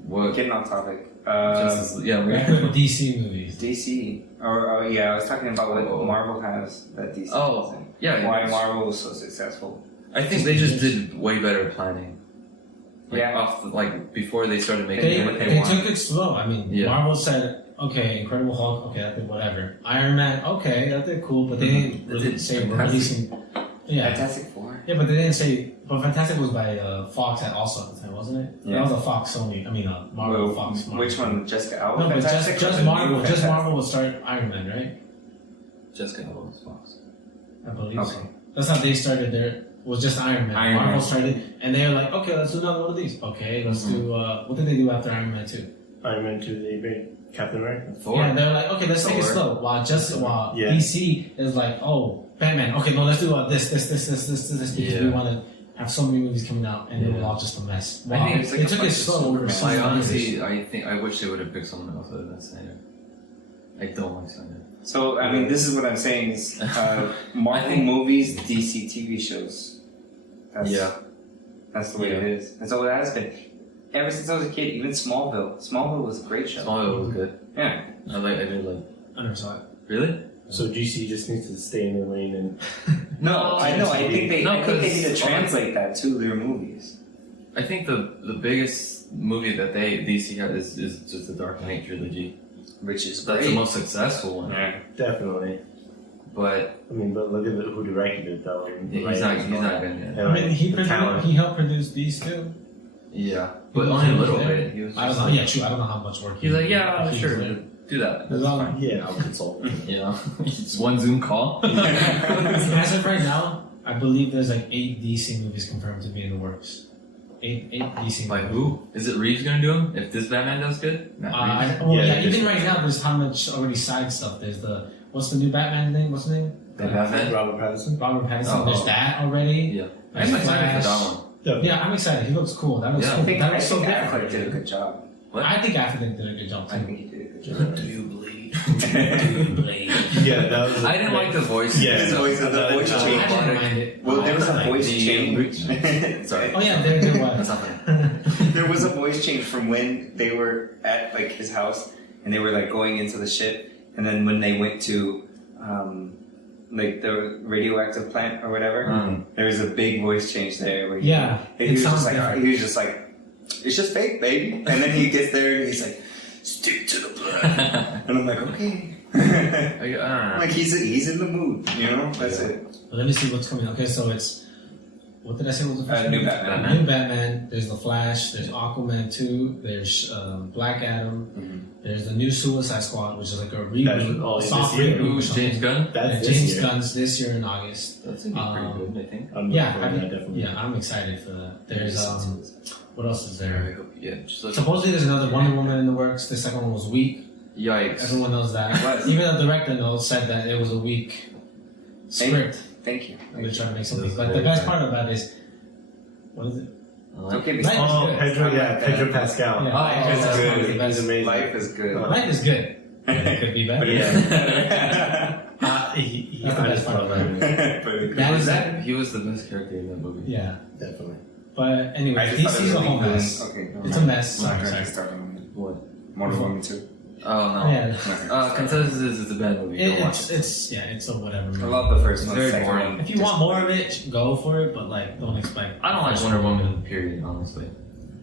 what? Getting off topic. Yeah, Back we're. to DC movies. DC. Or yeah, I was talking about what Oh. Marvel has that DC Oh, doesn't. yeah. Why it's- Marvel was so successful. I think they just did way better planning. Like Yeah. off the, like before they started making They, what they they want. took it slow. I mean, Yeah. Marvel said, okay, Incredible Hulk, okay, that did whatever. Iron Man, okay, that did cool, but they didn't They really did say we're Fantastic. releasing. Yeah. Fantastic Four. Yeah, but they didn't say But Fantastic was by Fox also at the time, wasn't it? Yeah. That was a Fox Sony. I mean, Marvel Fox. Marvel. Which one? Jessica Alba? No, but Fantastic just or the Marvel. new Just Fantastic? Marvel will start Iron Man, right? Jessica Alba's Fox. I believe Okay. so. That's how they started their. Was just Iron Man. Iron Marvel Man. started, and they were like, okay, let's do another one of these. Okay, let's do. What did they do after Iron Man 2? Iron Man 2, they made Captain America. Thor. Yeah, they're like, okay, let's take it Thor. slow. While Yeah. DC is like, oh, Batman. Okay, no, let's do this because Yeah. we want to have so many movies coming out, and it was Yeah. all just a mess. I Wow, think it's like they a took it bunch of slow over Superman. I season. honestly, I wish they would have picked someone else other than Snyder. I don't like Snyder. So, I mean, this is what I'm saying is Marvel think- movies, DC TV shows. That's, Yeah. That's the way it is. That's all it has been. Ever since I was a kid, even Smallville. Smallville was a great show. Smallville was good. Yeah. I did like. I never saw it. Really? So DC just needs to stay in their lane and No, I know. I think they No, need to 'cause- translate that to their movies. I think the biggest movie that DC had is just the Dark Knight trilogy. Which is That's great. the most successful one. Yeah. definitely. But I mean, but look at who directed it though. and the he's not writers good and yet. I mean, he the talent. helped produce these two. Yeah, but only a little bit. He was I don't just know. like, Yeah, true. I don't know how much work. He's like, yeah, he sure, was there. do that. There's all- Yeah, I'll consult. You know, it's one Zoom call. As of right now, I believe there's like 8 DC movies confirmed to be in the works. 8 DC By movies. who? Is it Reeves gonna do him? If this Batman does good? Yeah, even right now, there's how much already side stuff. There's what's the new Batman name? What's the name? The Batman? Robert Pattinson. Robert Pattinson. Oh. There's that already. Yeah. There's I'm excited for Flash. that one. Yeah, I'm excited. He looks cool. That looks Yeah. cool. I think, That looks so Affleck different. did a good job. What? I think Affleck did a good job I too. think he did a good job. Do you bleed? Yeah, that was. I didn't like the voice. Yeah, His voice- the voice I change. didn't mind it. Well, there was a I voice the- change. Sorry. Oh yeah, there That's was. not funny. There was a voice change from when they were at like his house and they were like going into the ship, and then when they went to like the radioactive plant or whatever, there was a big voice change there. Where Yeah, he it was sounds just like different. he was just like, it's just fake, baby. And then he gets there and he's like, stick to the plan. And I'm like, okay. I don't know. Like he's in the mood, you know. That's it. But let me see what's coming. Okay, so it's what did I say was the first New one? Batman. New Batman. There's the Flash. There's Aquaman 2. There's Black Adam. There's the new Suicide Squad, which is like a reboot, That's- soft this year. reboot. or Who's something. James Gunn? That's Yeah, this James year. Gunn's this year in August. That's gonna be pretty good, I think. I'm Yeah, looking I for mean, that, definitely. yeah, I'm excited for that. There's what else is there? I hope, yeah, just look. Supposedly there's another Wonder Woman in the works. The second one was weak. Yikes. Everyone knows that. What? Even the director knows said that it was a weak script. Thank you. They're trying to make something. That's But the very best good. part about it is, what is it? Okay, Life is Oh, good. Pedro, yeah, Pedro Pascal. Yeah, Oh, Life is that's one of the He's best. amazing. Life is good. Life is good. It could be better. Yeah. He That's the best part about it. That was that. He was the best character in that movie. Yeah. Definitely. But anyway, I just thought it DC's was a whole really mess. good. Okay, never It's a mind. mess. Sorry, Okay, sorry. start on What? Wonder Woman 2. Oh no. Yeah. Consensus is it's a bad movie. Don't watch it. It's a whatever. I movie. love the first It's one. very second boring. one. If you want more of it, go for it. But like, don't expect. I don't like Wonder Woman. Period. Honestly,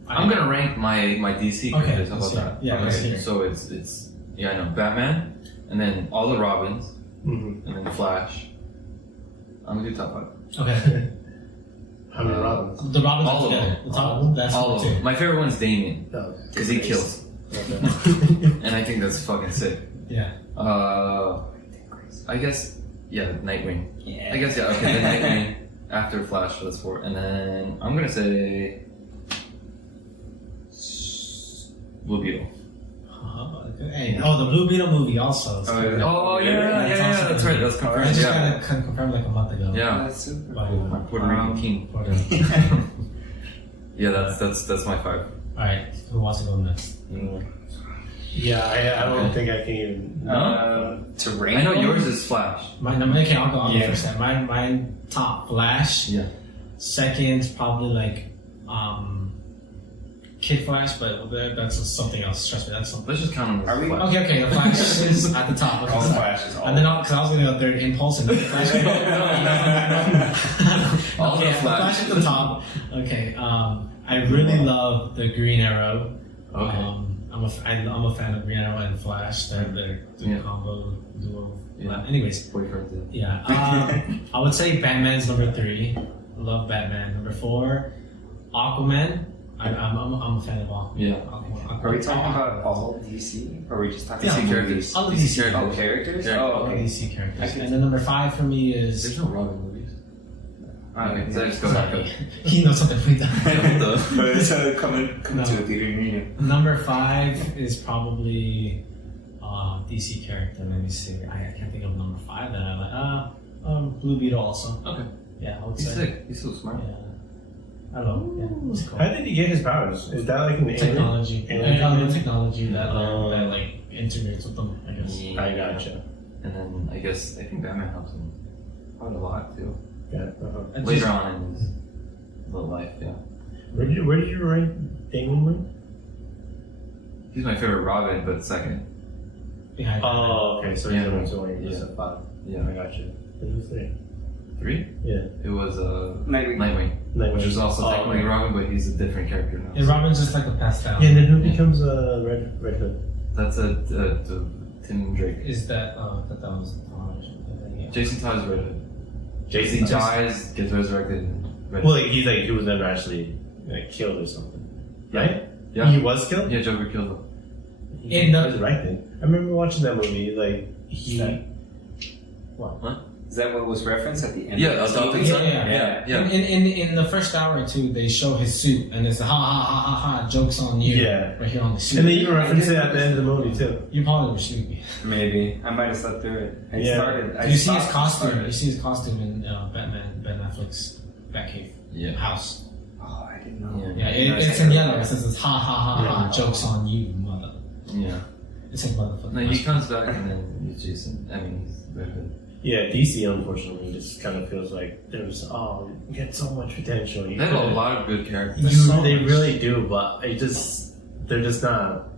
I'm gonna rank my DC Okay, characters. How let's about hear that? it. Yeah, let's hear it. So it's yeah, I know Batman, and then all the Robins, Mm-hmm. and then Flash. I'm gonna do top 5. Okay. How many Robins? The Robins All are of together. them. The top, that's All the of two. them. My favorite one's Damien No. because he kills, Okay. and I think that's fucking sick. Yeah. I guess yeah, Nightwing. Yeah. I guess yeah. Okay, then Nightwing after Flash. So that's 4, and then I'm gonna say Blue Beetle. Hey, oh, the Blue Beetle movie also. Oh, yeah. Oh yeah, That's awesome. that's right. That's I confirmed. just Yeah, got it confirmed like a month ago. yeah. That's super By cool. My Puerto Rican king. Yeah, that's my 5. Alright, who wants to go next? Yeah, I don't think I can even. To rank I know them? yours is Flash. Okay, I'll go Yeah. first. Then. Mine top Flash. Yeah. Second, probably like Kid Flash, but that's something else. Trust me, that's something. Let's just count them Are as we- Flash. Okay, the Flash is at the top. Okay, All sorry. Flashes. All And then, because I was gonna go third, Impulse and Flash. All the Okay, Flash. at the top. Okay, I really love the Green Arrow. Okay. I'm a fan of Green Arrow and Flash. They're the Yeah. combo duo. Yeah. Anyways, Boyfriends. yeah. I would say Batman's number 3. Love Batman. Number 4, Aquaman. I'm a fan of Aquaman. Yeah. Aquaman. Are we talking about all DC? Or are we just talking Yeah, about characters. All the DC Oh, characters. characters? Yeah. Oh, All the okay. DC characters. Okay. And then number 5 for me is. There's no Robin movies. Okay, So I just go back up. He knows something we don't. But it's coming No. to a theater near you. Number 5 is probably DC character. Let me see. I can't think of number 5 that I like. Blue Beetle also. Okay. Yeah, I would He's say. sick. He's so smart. Yeah. I don't know. Yeah, it's cool. How did he get his powers? Is that like an alien? Technology. Alien Technology that Oh. integrates with them, I guess. Yeah. I gotcha. And then I think Batman helps him out a lot too. Yeah. I just- Later on in his little life, yeah. Where did you rank Damon? He's my favorite Robin, but second. Behind Oh, okay. So he's Yeah. the one who Yeah. just a 5. Yeah. I gotcha. Who's there? 3? Yeah. It was Nightwing. Nightwing, which is also Oh, technically okay. Robin, but he's a different character now. And Robin's just like a pastel. Yeah, and then who Yeah. becomes Red Hood? That's Tim Drake. Is that that was yeah. Jason Todd's Red Hood. Jason He Todd. dies, gets resurrected. And Red Well, Hood. he was never actually killed or something, right? Yeah. He was killed. Yeah, Joker killed him. In the- resurrected. I remember watching that movie. Like he. Is that what was referenced at the end? Yeah, of the adopted movie? son. Yeah. Yeah. In the first hour or two, they show his suit, and it's the ha ha ha ha ha jokes on you. Yeah. Right here on the suit. And they even reference it at the end of the movie too. You probably were sleepy. Maybe. I might have slept through it. I Yeah. started. I You see his stopped- costume. started. You see his costume in Ben Affleck's Batcave Yeah. house. Oh, I didn't know. Yeah, it's in yellow. It says it's ha ha ha ha jokes on you, mother. Yeah. It says motherfucker. No, he comes back and then he's Jason. I mean, he's Red Hood. Yeah, DC unfortunately just kind of feels like there's you get so much potential. You They have a could- lot of good characters. There's so they much. really do, but they're just not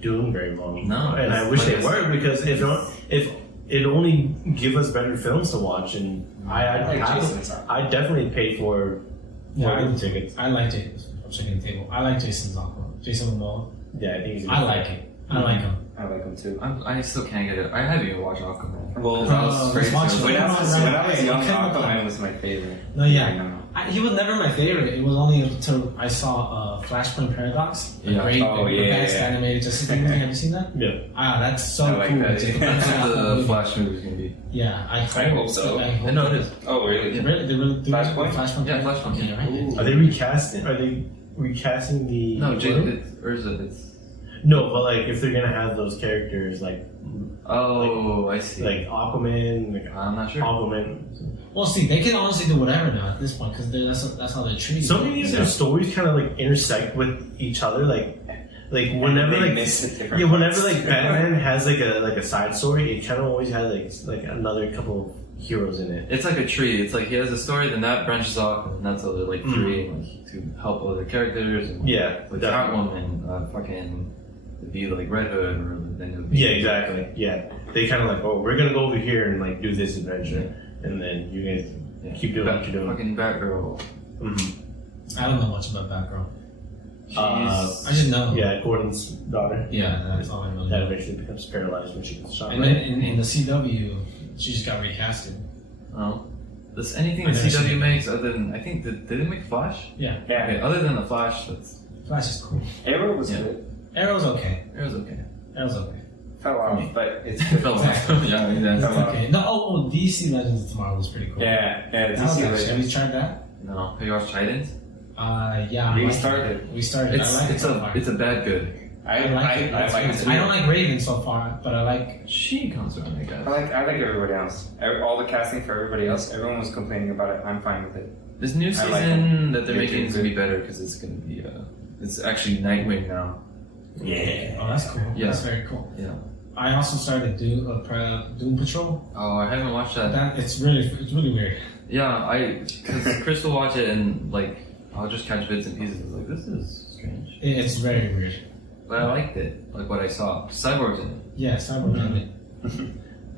doing very well. No, and I it's wish like they were because if it only give us better films to watch, and I like Jason's. I definitely pay for Yeah, the tickets. I like Jason's. I'm checking the table. I like Jason's Aquaman. Jason Momoa. Yeah, I think he's. I like it. I like him. I like him too. I still can't get it. I haven't even watched Aquaman. Well, I was let's crazy. watch it. when I was young, Okay, Aquaman was my favorite. No, yeah. I know. He was never my favorite. It was only until I saw Flashpoint Paradox. The Yeah. great, Oh, the yeah, best yeah. animated Justice League movie. Have you seen that? Yeah. Ah, that's so I like cool. that. Jacob. That's That's what a the movie. Flash movie is gonna be. Yeah, I hope so. I hope No, it is. Oh, really? Yeah. Really, they really do Flashpoint? Flashpoint. Yeah, Flashpoint. Okay, right. Ooh. Are they recasting? Are they recasting the? No, Jake, Blue? or is it? It's. No, but like if they're gonna have those characters like Oh, I see. Aquaman, like I'm not sure. Aquaman. Well, see, they can honestly do whatever now at this point because that's how they're treated. Some of these their stories kind of like intersect with each other, like whenever They like miss a different whenever parts. like Batman has like a side story, it kind of always has like another couple of heroes in it. It's like a tree. It's like he has a story, then that branches off, and that's other like Mhm. three, like to help other characters. And, Yeah, like definitely. Catwoman, fucking be like Red Hood, or then it would be Yeah, exactly. Yeah, they kind of like, oh, we're gonna go over here and like do this adventure, and then you guys Yeah. keep doing what you're doing. Fucking Batgirl. Mm-hmm. I don't know much about Batgirl. She's I just know. Yeah, Gordon's daughter. Yeah, that's all I really That know. eventually becomes paralyzed when she gets shot. And then in the CW, she just got recasted. oh. Does anything I the never seen CW it. makes other than I think did it make Flash? Yeah, Yeah, Okay, other than the Flash, that's Flash is cool. Arrow was Yeah. good. Arrow's okay. it was okay. Arrow's okay. Fell off, but it's It good. fell off. Yeah, I mean, It's that's, okay. No, DC Legends of Tomorrow was pretty cool. Yeah, That was DC actually, have you Legends. tried that? no. Have you watched Titans? Yeah. We I like started. it. We started. I like it so far. It's a bad good. I like it. like it. I don't like Raven so far, but I like. She comes around, I guess. I like everybody else. All the casting for everybody else. Everyone was complaining about it. I'm fine with it. This new I season like them. that they're They're making doing is gonna be good. better because it's gonna be it's actually Nightwing now. Yeah. Oh, that's cool. Yeah. That's very cool. Yeah. I also started Doom Patrol. Oh, I haven't watched that. That it's really weird. Yeah, because Chris will watch it and like I'll just catch bits and pieces. It's like this is strange, It's very weird. but I liked it. Like what I saw. Cyborg's in it. Yeah, Cyborg in it.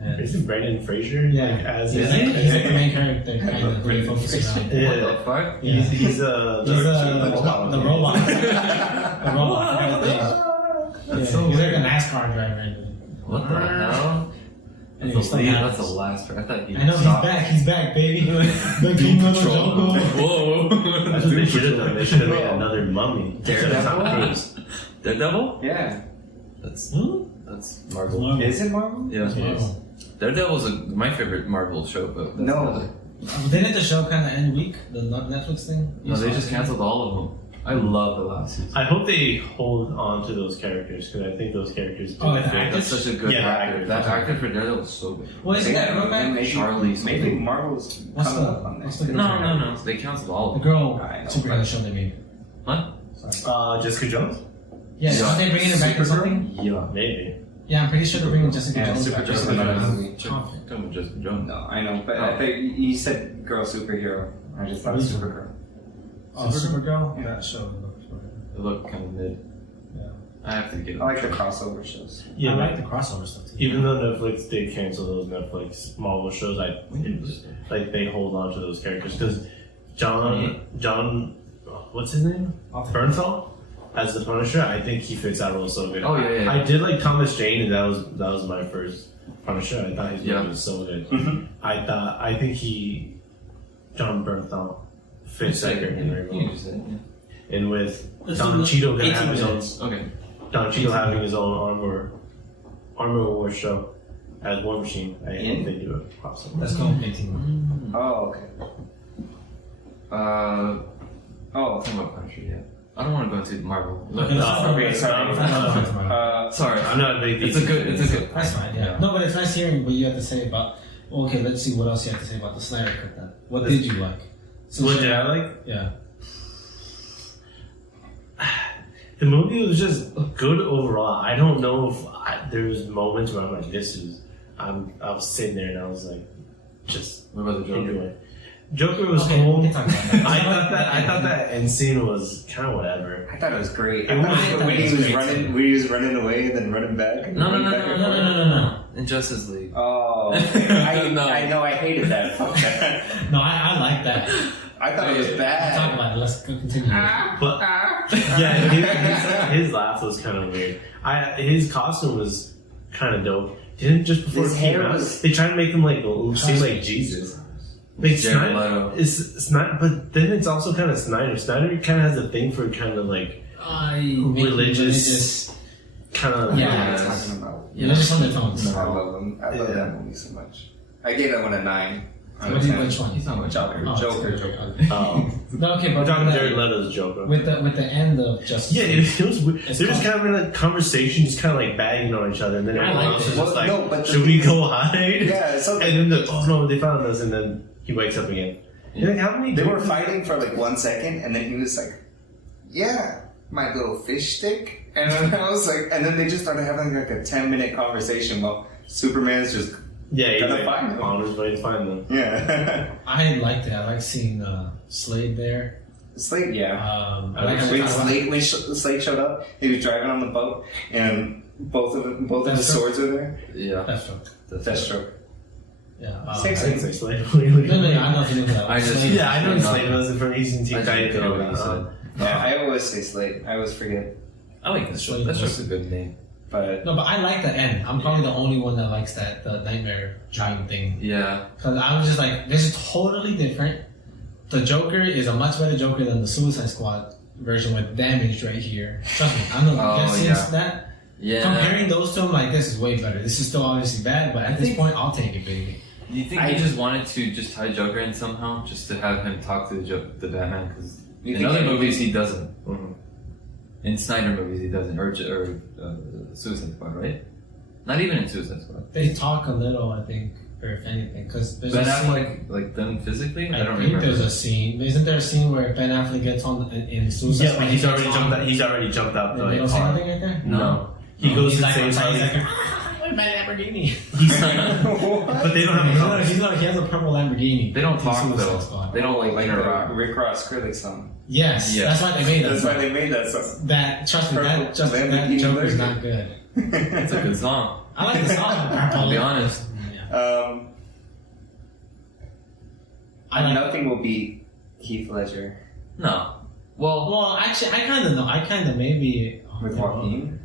And Isn't Brendan Fraser? yeah, like, as he's his like, he's like the main character, kind of really focusing on. Yeah. What the fuck? Yeah. He's He's the robot. The robot. That's Yeah, so he's like weird. a NASCAR driver. What the hell? And That's he's the still lead. mad. That's the last. I thought he I know stopped. he's back, baby. The King of the Jungle. Whoa. That's what they should have done. They should have made another Mummy. Daredevil? Daredevil? Yeah. That's Huh? Marvel. Marvel. Is it Marvel? Yeah. Marvel. Daredevil's my favorite Marvel show, but that's No. another. Didn't the show kind of end weak? The Netflix thing? No, they just canceled all of them. I love the last season. I hope they hold on to those characters because I think those characters. Oh, fit. yeah. That's such a good Yeah, actor. actor. That actor for Daredevil was so good. Well, isn't that real bad? maybe, Charlie maybe something. Marvel's What's coming the- up on what's that. the- No. They canceled all The of them. girl I know, superhero but- show they made. What? Sorry. Jessica Jones? Yeah, aren't they bringing it back or something? Yeah. Maybe. Yeah, I'm pretty sure they're bringing Jessica Yeah, Jones Super back. Jones, Jessica another Jones. movie. Conflict. Talking about Jessica Jones. No, I know, but Oh. I think you said girl superhero. I just thought Really? Supergirl. Oh, Supergirl? Yeah. That show looks good. It looked kind of mid. Yeah. I have to get it. I like the crossover shows. Yeah, I but like the crossover stuff too. even though Netflix did cancel those Netflix Marvel shows, like they hold on to those characters because John, what's his name? Bernthal as the Punisher. I think he fits that role so good. Oh, yeah. I did like Thomas Jane, and that was my first Punisher. I thought his movie was so good. Mhm. I think John Bernthal fits that character very You well. just said it, yeah. And with Let's Don do Cheadle gonna 18 have his own minutes. Okay. Don Cheadle having his own Armor Wars show as War Machine. I hope they do a crossover. Let's go 18. Oh, okay. Oh, Oh, talking about Punisher, yeah. I don't want to go into Marvel. Look, Okay, no, let's okay, go. sorry. sorry. I'm not a big It's a good. That's fine, yeah. No, but it's nice hearing what you have to say about. Okay, let's see what else you have to say about the Snyder Cut then. What did you like? What did I like? Yeah. The movie was just good overall. I don't know if there was moments where I'm like, I was sitting there and I was like, just What about the Joker? enjoying. Joker was Okay, we cool. can talk about that. I thought that end scene was kind of whatever. I thought it was great. It I thought was- it was when he was running away and then running back. And No. running back and forth. No. In Justice League. Oh, okay. I No. know. I hated that. Fuck that. No, I like that. I thought it was Talk bad. about it. Let's continue. But yeah, his laugh was kind of weird. His costume was kind of dope. Didn't just before His it came hair out, was- they tried to make him like seem like Jesus. Like Jared Leto. it's not, but then it's also kind of Snyder. Snyder kind of has a thing for kind of like religious kind of. Yeah. I know what Yes. I'm talking about. Religious undertones. I love them. I love that movie so much. I gave that one a 9. Which one? He's talking about Joker. Oh, Joker. okay. No, okay, We're but talking with Jared the, Leto's Joker. with the end of Justice. Yeah, League. it was weird. It's There was called- kind of like conversation, just kind of like bagging on each other, and then I everyone liked else it. is just Well, like, no, but the should we thing is- go hide? Yeah, so And then oh no, they found us, and then he wakes up again. You're like, how many? they were Jokers- fighting for like 1 second, and then he was like, "Yeah, my little fish stick," and then I was like, and then they just started having like a 10-minute conversation while Superman's just Yeah, he's Gotta like find them. on his way to find them. yeah. I liked it. I like seeing Slade there. Slade, yeah. I like how they When talk about- Slade showed up, he was driving on the boat, and both of the Deathstroke? swords were there. Yeah. Deathstroke. Deathstroke. Yeah. Same I thing. didn't say Slade. No, I don't know if you knew that. I just- Slade. Yeah, I know No. Slade was from East and I Teen just Titan. didn't know what you said. Yeah, I always say Slade. I always forget. I like this show. Slade That's was- just a good name. But No, but I like the end. I'm probably the only one that likes the nightmare dream thing. Yeah. Because I was just like, this is totally different. The Joker is a much better Joker than the Suicide Squad version with damage right here. Trust me, I know you guys Oh, seen yeah. that. Yeah. Comparing those two, I'm like, this is way better. This is still obviously bad, but at this point, I'll take it, baby. Do you think he just wanted to just tie Joker in somehow, just to have him talk to the Batman? Because You in think other he- movies he doesn't. Mhm. In Snyder movies he doesn't, or Suicide Squad, right? Not even in Suicide Squad. They talk a little, I think, or if anything, because there's Ben a scene. Affleck, like done physically? I don't think remember. there's a scene. Isn't there a scene where Ben Affleck gets on in Suicide Yeah, Squad? but he's already jumped out the They don't say anything right there. No, he goes He's to like, save he's Harley. like, where's my Lamborghini? He's but they don't have He's a not, he's not, he has a purple Lamborghini. They don't in talk Suicide though. Squad. They don't like interact. the Rick Ross Skrillex song. Yes, Yeah. that's why they made that. That's why song. they made that song. That trust me, Purple that Lamborghini Joker's Lamborghini. not good. It's a good song. I like the song. I'll be honest. Yeah. I like. Nothing will beat Heath Ledger No. Well, Well, actually, I kind of know. I kind of maybe with Joaquin.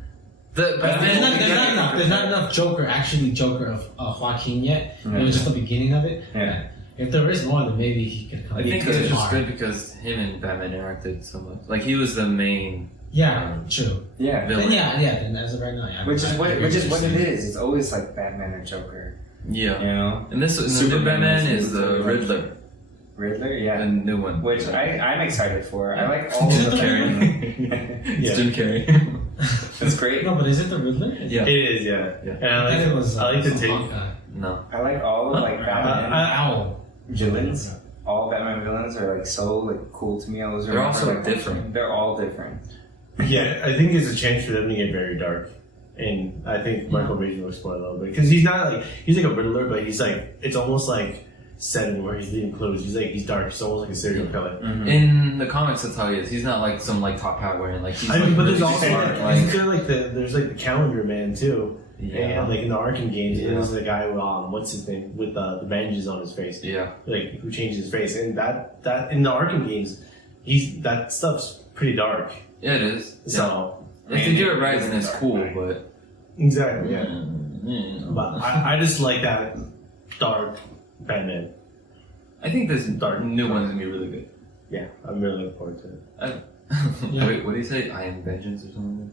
The There's not enough Joker of Joaquin yet. It was just the beginning of it. Yeah. If there is more, then maybe he could come. I think it was just good because him and Batman interacted so much. Like he was the main. Yeah, true. Yeah. Then then as of right now, yeah. Which is what it is. It's always like Batman or Joker. Yeah. You know? And the new Batman is the Riddler. Riddler, yeah. The new one. Which I'm excited for. I like all of the characters. It's Jim Carrey. It's great. No, but is it the Riddler? Yeah. It is, yeah. Yeah. And I like the take. No. I like all of like Batman Owl. villains. All Batman villains are like so like cool to me. I always They're remember, also like, different. They're all different. Yeah, I think it's a chance for them to get very dark. And I think Michael Bay will explore a little bit. Because he's not like, he's like a Riddler, but he's like, it's almost like Seven where he's leading clues. He's dark. He's almost like a serial killer. Mm-hmm. In the comics, that's how he is. He's not like some like top hat wearing. Like he's. I mean, like, but really there's also smart, like there's like the Calendar Man too. Yeah. And like in the Arkham games, Yeah. there's the guy with what's his name with the bandages on his face. Yeah. Like who changes his face, and that in the Arkham games, that stuff's pretty dark. Yeah, it is. So If they do it right, then it's cool. But exactly, yeah. Mm. But I just like that dark Batman. I think this new one's gonna be really good. Yeah, I'm really looking forward to it. Yeah. Wait, what do you say? I am vengeance or something?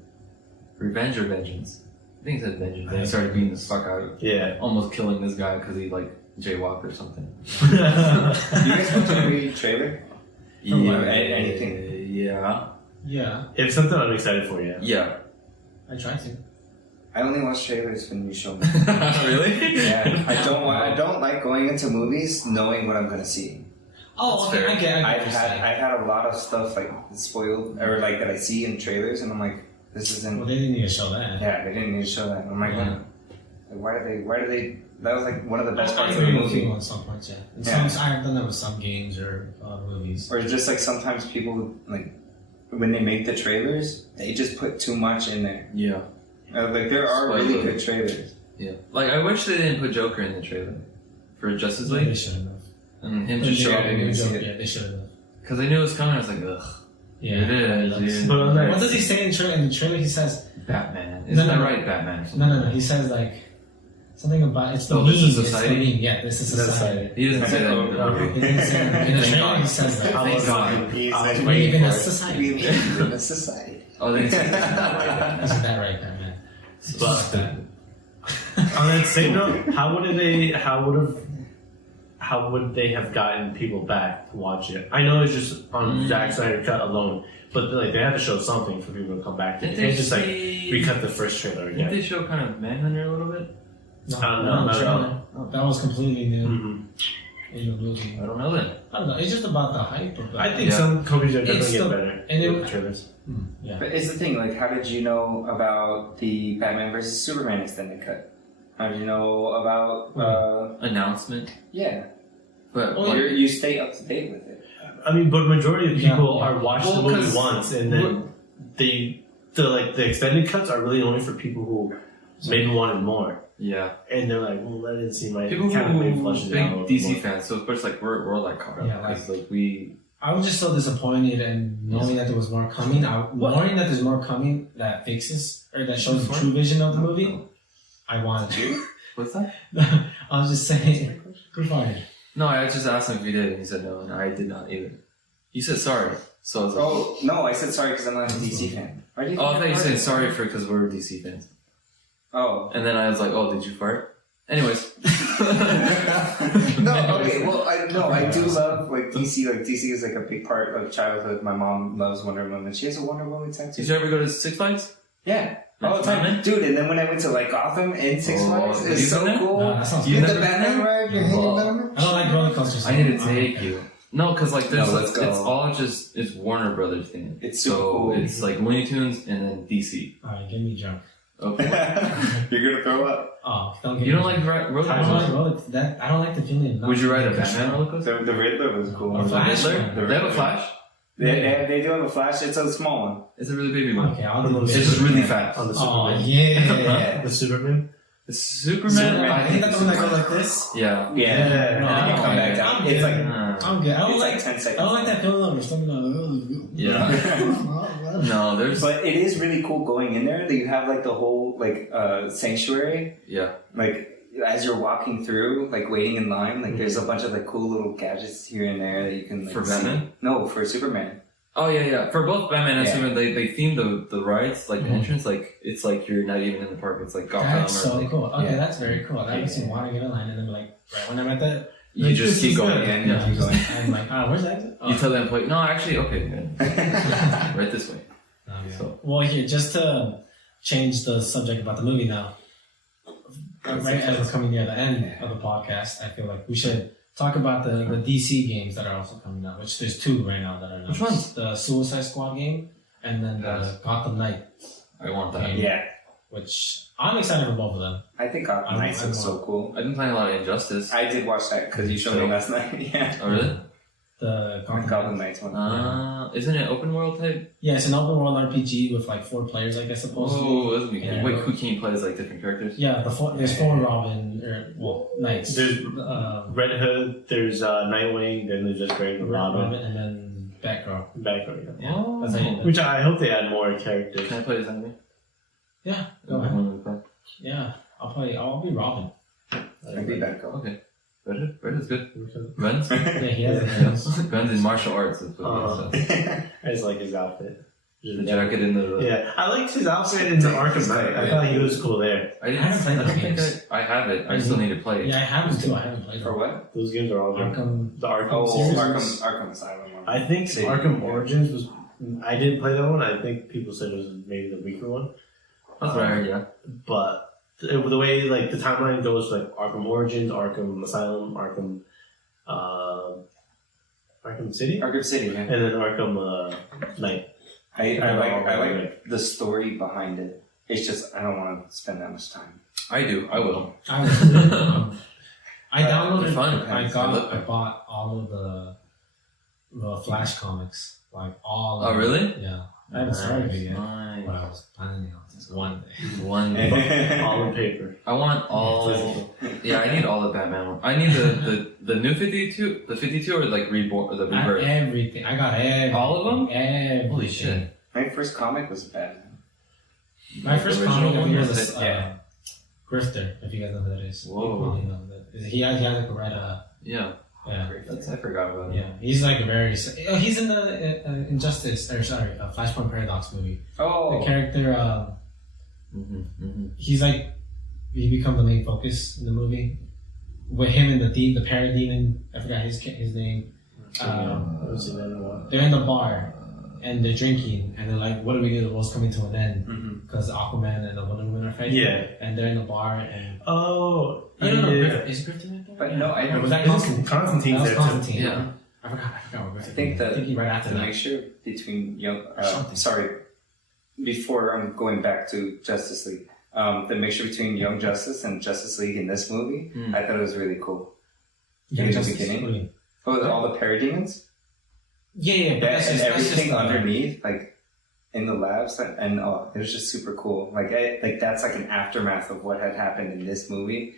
Revenge or vengeance? I think he said vengeance. Then he started beating the fuck out of, Yeah. almost killing this guy because he like jaywalked or something. Do you guys watch the movie trailer? Yeah. Anything? Yeah. Yeah, It's something I'm excited for. Yeah. Yeah. I tried to. I only watch trailers when you show me. Really? Yeah, I don't like going into movies knowing what I'm gonna see. Oh, That's okay, fair. I get I've what you're saying. had a lot of stuff like spoiled or like that I see in trailers, and I'm like, this isn't. Well, they didn't need to show that. Yeah, they didn't need to show that. I'm like, Yeah. why do they? That was like one of the best I parts of the agree with you movie. on some points, yeah. And Yeah. some, I've done that with some games or movies. Or just like sometimes people like when they make the trailers, they just put too much in there. Yeah. Like there are really Spoiler. good trailers. Yeah. Like I wish they didn't put Joker in the trailer for Justice They League should have. and him just show up didn't even see it. Yeah, they should have. because I knew it was coming. I was like, ugh. Yeah. It is, dude. But I'm like, What does he say in the trailer? He says, Batman. Isn't No, that no. right? Batman. Or something. no. He says like something about it's the Oh, meme. this is It's the society? meme. Yeah, this is society. He doesn't say that in the movie. He didn't say that. In the Thank trailer, God. he says that. Thank God. He's I was We waiting live in a for it. society. We live in a society. Oh, they didn't say that. Isn't that right, Batman? But that. on that same note, how would they have gotten people back to watch it? I know it's just on Zack Snyder cut alone, but like they have to show something for people to come back to. They Didn't can't they just like see- recut the first trailer Didn't they again. show kind of Manhunter a little bit? No, I don't know, not not at trailer. That was completely new Mm-hmm. in the movie. I don't know then. I don't know. It's just about the hype of it. I think Yeah. some companies are definitely It's getting the- better and it- with the trailers. Yeah. But it's the thing, like, how did you know about the Batman vs Superman extended cut? How did you know about? Announcement. Yeah, But Oh, like, you stay up to date with it. I mean, but majority of people Yeah. are watching Well, the movie 'cause- once, and then the extended cuts are really only for people who maybe wanted more, yeah. and they're like, well, that didn't seem like People kind of maybe who flushes it big out a little DC more. fans, so of course like we're like caught up Yeah, because like we I was just so disappointed and knowing that there was more coming. Knowing that there's more coming that fixes or that shows the true vision of the movie. I wanted to. what's that? I was just saying. Good fired. No, I just asked him if he did, and he said no, and I did not either. You said sorry, so I was like, Oh no, I said sorry because I'm not a DC fan. Why do you oh, I think thought you I'm said farting? sorry for because we're DC fans, Oh. and then I was like, oh, did you fart? Anyways, No, okay. Well, I do love like DC. Like DC is like a big part of childhood. My mom loves Wonder Woman. She has a Wonder Woman tattoo. did you ever go to Six Flags? Yeah, all the time, Batman? dude. And then when I went to like Gotham in Six Oh, Flags, have it's you so been there? cool. No, that sounds You Get good. the never been Batman there? ride. You're hanging Oh. Batman. I don't like roller coasters. I need to take you. No, because like there's No, like, let's go. it's all just it's Warner Brothers thing. It's super so cool. it's like Looney Tunes and then DC. Alright, get me drunk. Okay. You're gonna throw up. Oh, don't get You me don't like roller I don't like coasters? roller. I don't like the feeling. of Would you not ride a being Batman roller coaster? The Riddler was cool. A Flash Riddler? one. They have a Flash? They do have a Flash. It's a small one. It's a really baby one. Okay, I'll do It's this. just really fast. On the Oh Superman. yeah. The Superman. The Superman? Superman. I think that's the one that goes like this. Yeah. Yeah. No, And then you come back down. It's like I'm good. I don't It's like. like 10 seconds. I don't like that feeling of something. Yeah. No, there's. But it is really cool going in there that you have like the whole like sanctuary. Yeah. Like as you're walking through, like waiting in line, like there's a bunch of like cool little gadgets here and there that you can like, For see. Batman? No, for Superman. Oh yeah. For both Batman and Yeah. Superman, they themed the rides, like the entrance, like it's like you're not even in the park. It's like Gotham That's or so like, cool. Okay, yeah. that's very cool. That makes me want to get a line, and then like right when I'm at the. you just this keep is going. good. Yeah, Yeah, keep going. I'm like, where's the exit? You tell the employee, no, actually, okay, man. Right this way. So Well, here, just to change the subject about the movie now, right as we're coming near the end of the podcast, I feel like we should talk about the DC games that are also coming out, which there's 2 right now that are announced. Which ones? The Suicide Squad game and then the Gotham Knight, I want that. Yeah, which I'm excited for both of them. I think Gotham Knights looks so cool. I've been playing a lot of Injustice. I did watch that because you showed me last night. Yeah, Oh really? The Gotham Knights one. Isn't it open world type? Yeah, it's an open world RPG with like 4 players, I guess, supposedly. Oh, that's be cool. Yeah. Wait, who can you play as like different characters? Yeah, there's 4 Knights. There's Um, Red Hood, there's Nightwing, then there's just regular Robin. and then Batgirl. Background. Yeah, Oh. that's how you Which I hope they add more characters. Can I play as enemy? Yeah, go ahead. Yeah, I'll be Robin. I'd be back up. Okay. Red is good. Guns? Yeah, he has it. Guns in martial arts. Is what he said. I just like his outfit. The jacket in the. Yeah, I liked his outfit in the Arkham Knight. I thought he was cool there. I didn't. I haven't played I don't those think games. I have it. I still need to play it. Yeah, I haven't too. I haven't played For them. what? Those games are all good. Arkham. The Arkham Oh, series. Arkham Asylum one. I think Same. Arkham Origins was. I didn't play that one. I think people said it was maybe the weaker one. That's what I heard. Yeah. But the way like the timeline goes, like Arkham Origins, Arkham Asylum, Arkham City, Arkham City, yeah. and then Arkham Knight. I like the story behind it. It's just I don't want to spend that much time. I do. I will. I downloaded. They're fun. I bought all of the Flash comics, like all. Oh, of really? Yeah, I haven't started it yet. Nice. But I was planning on this one day. One day. All in paper. I want all. Yeah, I need all the Batman ones. I need the new 52, the 52 or like reborn, or the rebirth. Everything. I got everything. All of them? Everything. Holy shit! My first comic was Batman. My first Original comic one or was the- a Grifter, if you guys know who that is. Whoa. You probably know that. He has like a red. Yeah, Yeah. I forgot about it. Yeah, he's like a very. He's in the Injustice, or sorry, Flashpoint Paradox movie. Oh, The character, he's like, he becomes the main focus in the movie. With him and the parademon, I forgot his name. They're in the bar and they're drinking and they're like, "What do we do? The world's coming to an end because Aquaman and the Wonder Woman are fighting." Yeah. And they're in the bar and. Oh. I don't know. yeah. Is Griffin in there? but no, I Was that Constantine's Constantine? That was there too. Constantine. Yeah. I forgot what Griffin. I think that he right after the that. mixture between Something. sorry, before I'm going back to Justice League, the mixture between Young Justice and Justice League in this movie, I thought it was really cool. In the beginning? What do you mean? Oh, all the parademons? Yeah, but And everything the- underneath, like in the labs, and oh, it was just super cool. Like, that's like an aftermath of what had happened in this movie.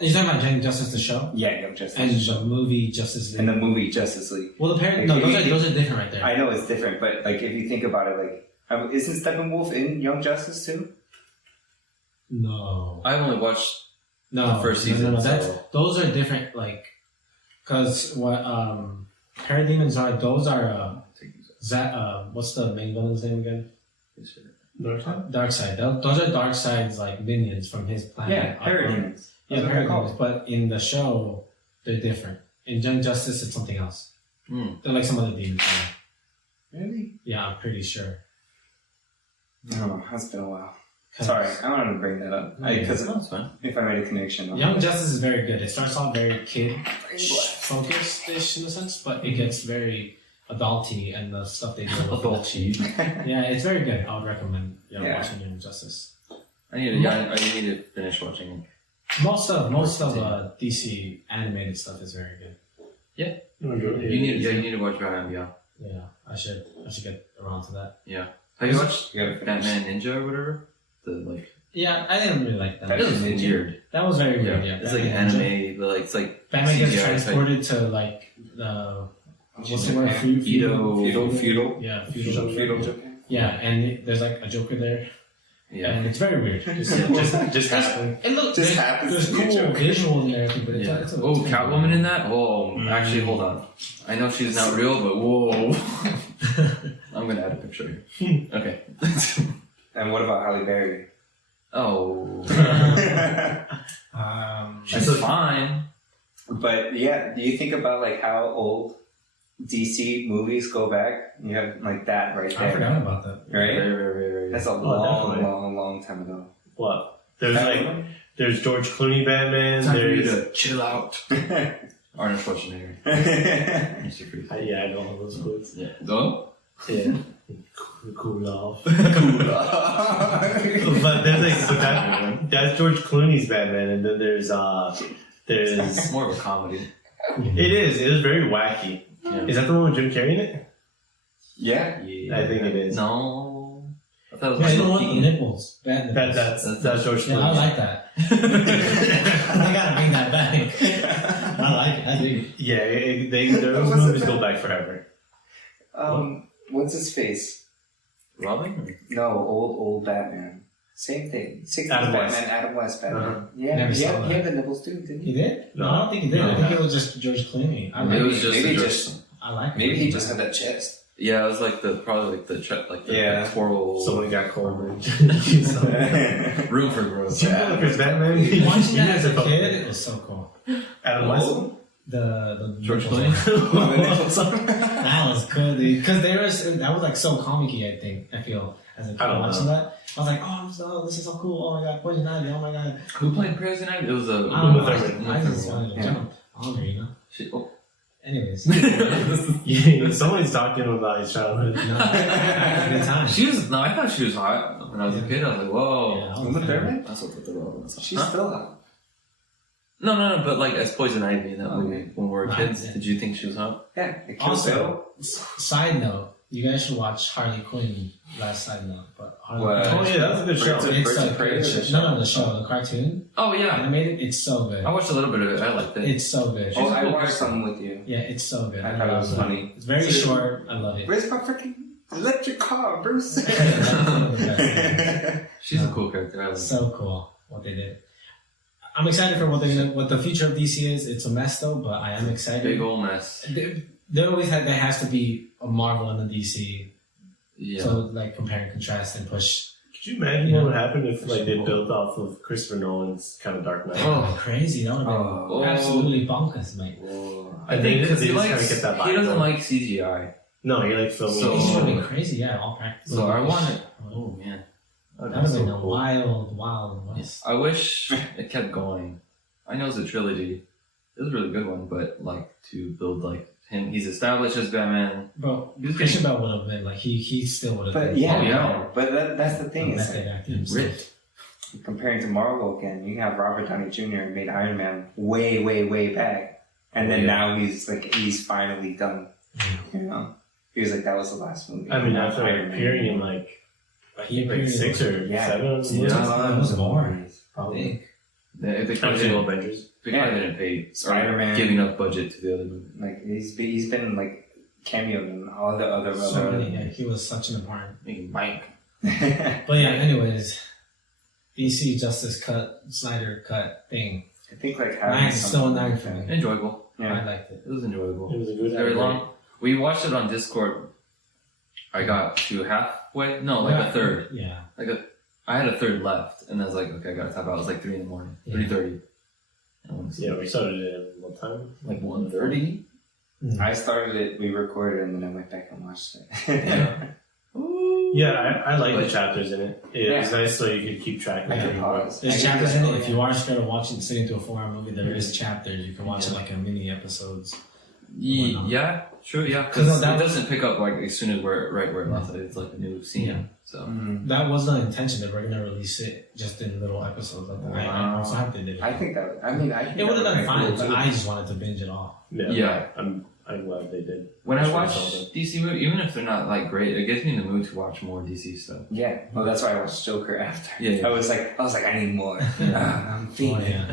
You're talking about Young Justice the show Yeah, Young Justice. and the movie Justice League. and the movie Justice League. Well, the Like, no, if those are different right there. I know it's different, but like if you think about it, like isn't Steppenwolf in Young Justice too? No, I've only watched. no, the first season, No, that's, so- those are different. Like, because what parademons are? Those are what's the main villain's name again? Darkseid. Those are Darkseid's like minions from his planet. Yeah, parademons. Yeah, That's what they're parademons. But in the show, they're different. In Young Justice, it's something else. They're like some other demons. Really? Yeah, I'm pretty sure. I don't know. It's been a while. Sorry, I wanted to bring that up because That's fine. if I made a connection. Young Justice is very good. It starts off very kid focused-ish in a sense, but it gets very adulty and the stuff they do. Adulty. Yeah, it's very good. I would recommend Yeah. watching Young Justice. I need to finish watching. Most of DC animated stuff is very good. You need to watch Batman Beyond. Yeah, I should get around to that. Yeah. Have you watched You gotta finish. Batman Ninja or whatever? The like. Yeah, I didn't really like that. That It was Ninja. weird. That was very Yeah. weird. Yeah, It's like Batman Ninja. anime, but like it's like Batman gets CGI, it's like- transported to like what's the word? Feudal. Yeah, Feudal feudal. Japan. Yeah, and there's like a Joker there, Yeah. and it's very weird. Just happened. It looks Just happens there's to be a cool Joker. visuals and everything, but Yeah. it's Oh, Catwoman in that? Oh, actually, hold on. I know she's not real, but whoa. I'm gonna add a picture here. Okay. And what about Halle Berry? Oh, she's That's fine. But yeah, do you think about like how old DC movies go back? You have like that right I there, forgot about that. right? Very. That's a definitely. long time ago. What? There's George Clooney Batman. Time for you There's to chill out. Arnold Schwarzenegger. Mr. Freeze. yeah, I know all those quotes. Yeah. Oh? Yeah, cool off. Cool. But there's that's George Clooney's Batman, and then there's It's more of a comedy. it is very wacky. Yeah. Is that the one with Jim Carrey in it? Yeah. I think it is. No. I thought it was Yeah, you know Michael what? The Keaton. nipples. Bad nipples. That's George Yeah, Clooney. I like that. I gotta bring that back. I like it. I do. Yeah, those movies go back forever. What's his face? Robin? No, old Batman. Same thing. 60s Adam Batman, West. Adam West Batman. Uh-huh. Yeah, Never he saw had, that. he had the nipples too, didn't He he? did? No. I don't think he did. I think it was just George Clooney. I like It was it. just Maybe a just- I like it. Maybe he just had that chest. Yeah, it was like probably the Yeah. twirl. Someone got cold. Room for growth. Because Batman. Watching that as a Adam kid, it was so cool. West. The George nipples. Clooney? That was cool, dude. Because that was like so comic-y, I think. I feel as a kid I don't watching know. that. I was like, this is so cool. Oh my god, Poison Ivy. Oh my god. Who played Poison Ivy? It was a. I don't know. Uma Thurman. I just wanted to Yeah. jump on her, you know. Oh. Anyways, Someone's talking about his childhood. no, good time. I thought she was hot when I was a kid. I was like, whoa. Yeah, I was Uma a fan. Thurman? That's what the world was. She's still hot. No, but like as Poison Ivy in that movie when we were Nah, kids, yeah. did you think she was hot? Yeah. It kills Also, side note, you guys should watch Harley Quinn. Last side note, but Harley What? Quinn. Oh yeah, that was a good show. Birds of- It's Birds a of Prey great or the show. show? No, the show, the cartoon, Oh yeah, animated. It's so good. I watched a little bit of it. I liked it. It's so good. Oh, She's a I cool watched character. something with you. Yeah, it's so good. I thought it was love funny. It's very short. I love it. Where's my freaking electric car, Bruce? That's one of the best. She's a cool character. I like. So cool what they did. I'm excited for what the future of DC is. It's a mess though, but I am excited. Big old mess. There always there has to be a Marvel and a DC. Yeah. So like compare and contrast and push. Could you imagine what would happen if like they built off of Christopher Nolan's kind of Dark Knight? Oh, crazy! That would have been Oh. absolutely bonkers, mate. I think because they he just likes. gotta get that vibe He doesn't going. like CGI. No, he likes filming. So- It just would have been crazy. Yeah, all practical. So I want it. Oh man. That would have been so a cool. wild west. I wish it kept going. I know it's a trilogy. It was a really good one, but like to build like him, he's established as Batman. Bro, He was Christian Bale would have been like he still would have But been. yeah, Oh, yeah. no. But that's the thing. Is method like, acting himself. Ripped. comparing to Marvel again, you have Robert Downey Jr. made Iron Man way back, and then Yeah. now he's finally done. You know, he was like that was the last movie. I mean, after Iron Man. appearing in like I think like 6 or Yeah. 7 movies. Yeah. That was more. Probably. Big. They Original probably Avengers. didn't pay Spider-Man. giving up budget to the other movie. Like he's been like cameoed in all the other. So many, yeah, he was such an important. Making bank. But yeah, anyways, DC Justice Cut, Snyder Cut thing. I think like 9 having is still a something 9 for me. Enjoyable. I Yeah. liked it. It was enjoyable. It was a It good was very long. We watched it on Discord. I got to halfway. No, like a third. Yeah. I had a third left, and I was like, okay, I gotta tap out. It was like 3 in the morning, Yeah. 3:30. Yeah, we started it at what time? Like 1:30. I started it, we recorded, and then I went back and watched it. Yeah. Yeah, I like the Like- chapters in it. It's nice so you could keep track of I can everything. pause. There's I can chapters just in go, it. If you are scared of sitting through a 4-hour movie, there is chapters. You can watch it Yeah. like a mini episodes. Yeah, True, yeah, 'Cause because that it was- doesn't pick up like as soon as we're where it left. It's like a new scene. Yeah. So That was the intention. They were gonna release it just in little episodes. I'm so happy they did it. I think that. I mean, I think It would have that been would be fine, cool, but too. I just wanted to binge it all. Yeah. I'm glad they did. when I That's what watch it's all DC movies, even if they're not like great, it gets me in the mood to watch more DC stuff. Yeah, well, that's why I watched Joker after. Yeah. I was like, I need more. I'm Oh, feeling. yeah.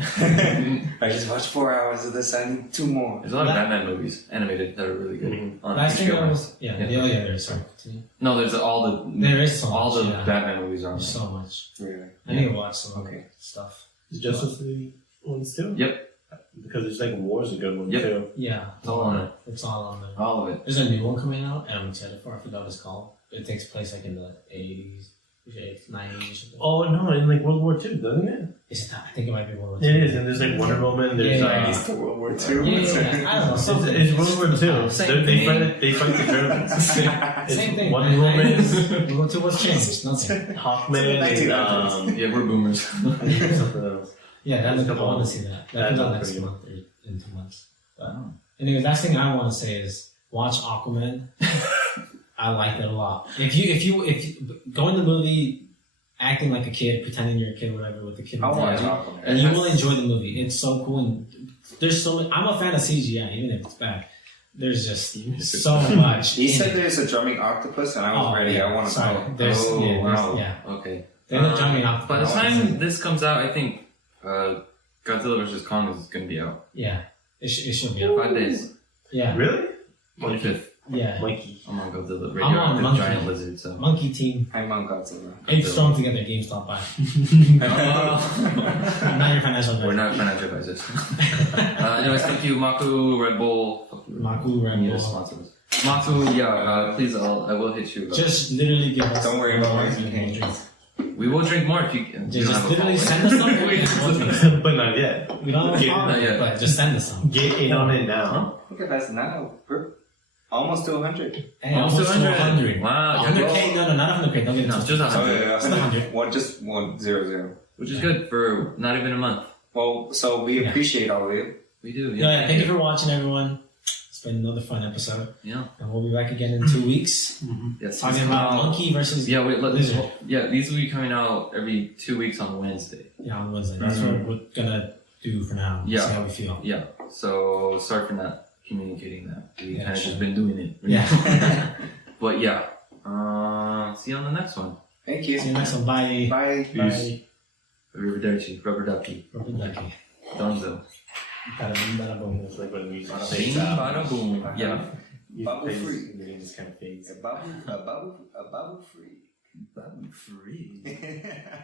I just watched 4 hours of this. I need 2 more. There's a lot of That- Batman movies animated that are really good. Mhm. On Last thing HBO I Max. was, there's sorry, continue. No, there's all the There is so all much, the yeah. Batman movies are on There's there. so much. Really? I need to watch some Okay. stuff. Is Justice League ones too? Yep. Because there's like War's a good one Yep. too. Yeah, It's all on it. It's all on there. All of it. There's a new one coming out, and I'm excited for it. I forgot what it's called. It takes place like in the 80s, 90s, or something. Oh no, in like World War II, doesn't it? Is it that? I think it might be World War It II. is, and there's like Wonder Woman. There's Yeah. It's the World War II. Yeah, I don't know. Something. it's World War II. Same They thing. fight the Germans. It's Same thing. Wonder Woman, World War II was changed. Nothing. Hawkman, and Yeah, we're boomers. I think something else. Yeah, There's a I couple want of- to see that. that That comes out looks next pretty month or in 2 months. But anyway, last thing I want to say is watch Aquaman. I like it a lot. If you go in the movie acting like a kid, pretending you're a kid, whatever, with the kid I want mentality, to talk and you will enjoy the movie. It's so cool, and there's so much. I'm a fan of CGI, even if it's bad. There's just so much. He in said it. there's a drumming octopus, and I was Oh, ready. yeah. I want to Sorry. know. There's, Oh, yeah, wow. yeah. Okay. They're not jumping off. By the I wanna time see. this comes out, I think Godzilla vs Kong is going to be out. Yeah, it should be. 5 days. Yeah, Really? 25th. yeah. Mikey. I'm on Godzilla. I'm on Radioactive Monkey. giant lizard. So. Monkey team. I'm on Godzilla. Ape strong together. GameStop buy. Not your financial advisor. We're not financial advisors. Anyways, thank you, Maku, Red Bull. Maku, Red Need Bull. to sponsor us. Maku, yeah, please, I will hit you. Just literally give us. Don't worry about more my and cane. drinks. We will drink more if you can. Just literally send us some. More drinks. But not yet. We don't have a Yeah, problem, not yet. but just send us some. Get in on it now. Look at that now. We're almost to 100. Hey, Almost almost to 100. Wow, 100K? No, not 100K. Don't get it. No, twisted. just 100. Oh, yeah, It's 100. Just 100. Which is good for not even a month. Well, so we Yeah. appreciate all of you. We do. Yeah, thank you for watching, everyone. It's been another fun episode. Yeah. And we'll be back again in 2 weeks. Yes. Talking about monkey versus Yeah, wait, lizard. yeah, these will be coming out every 2 weeks on Wednesday. Yeah, on Wednesday. That's what we're gonna do for now. Yeah. See how we feel. Yeah. So sorry for not communicating that. We Yeah, kind of sure. just been doing it. Yeah. But yeah. See you on the next one. Thank you. See you next one. Bye. Bye. Peace. Arrivederci. Rubber ducky. Rubber ducky. Donzo. Bada boom, bada boom. It's like when music Bada fades bing, out. bada boom. Yeah. Bubble Fades, free. and then it just kind of fades. A bubble free. Bubble free.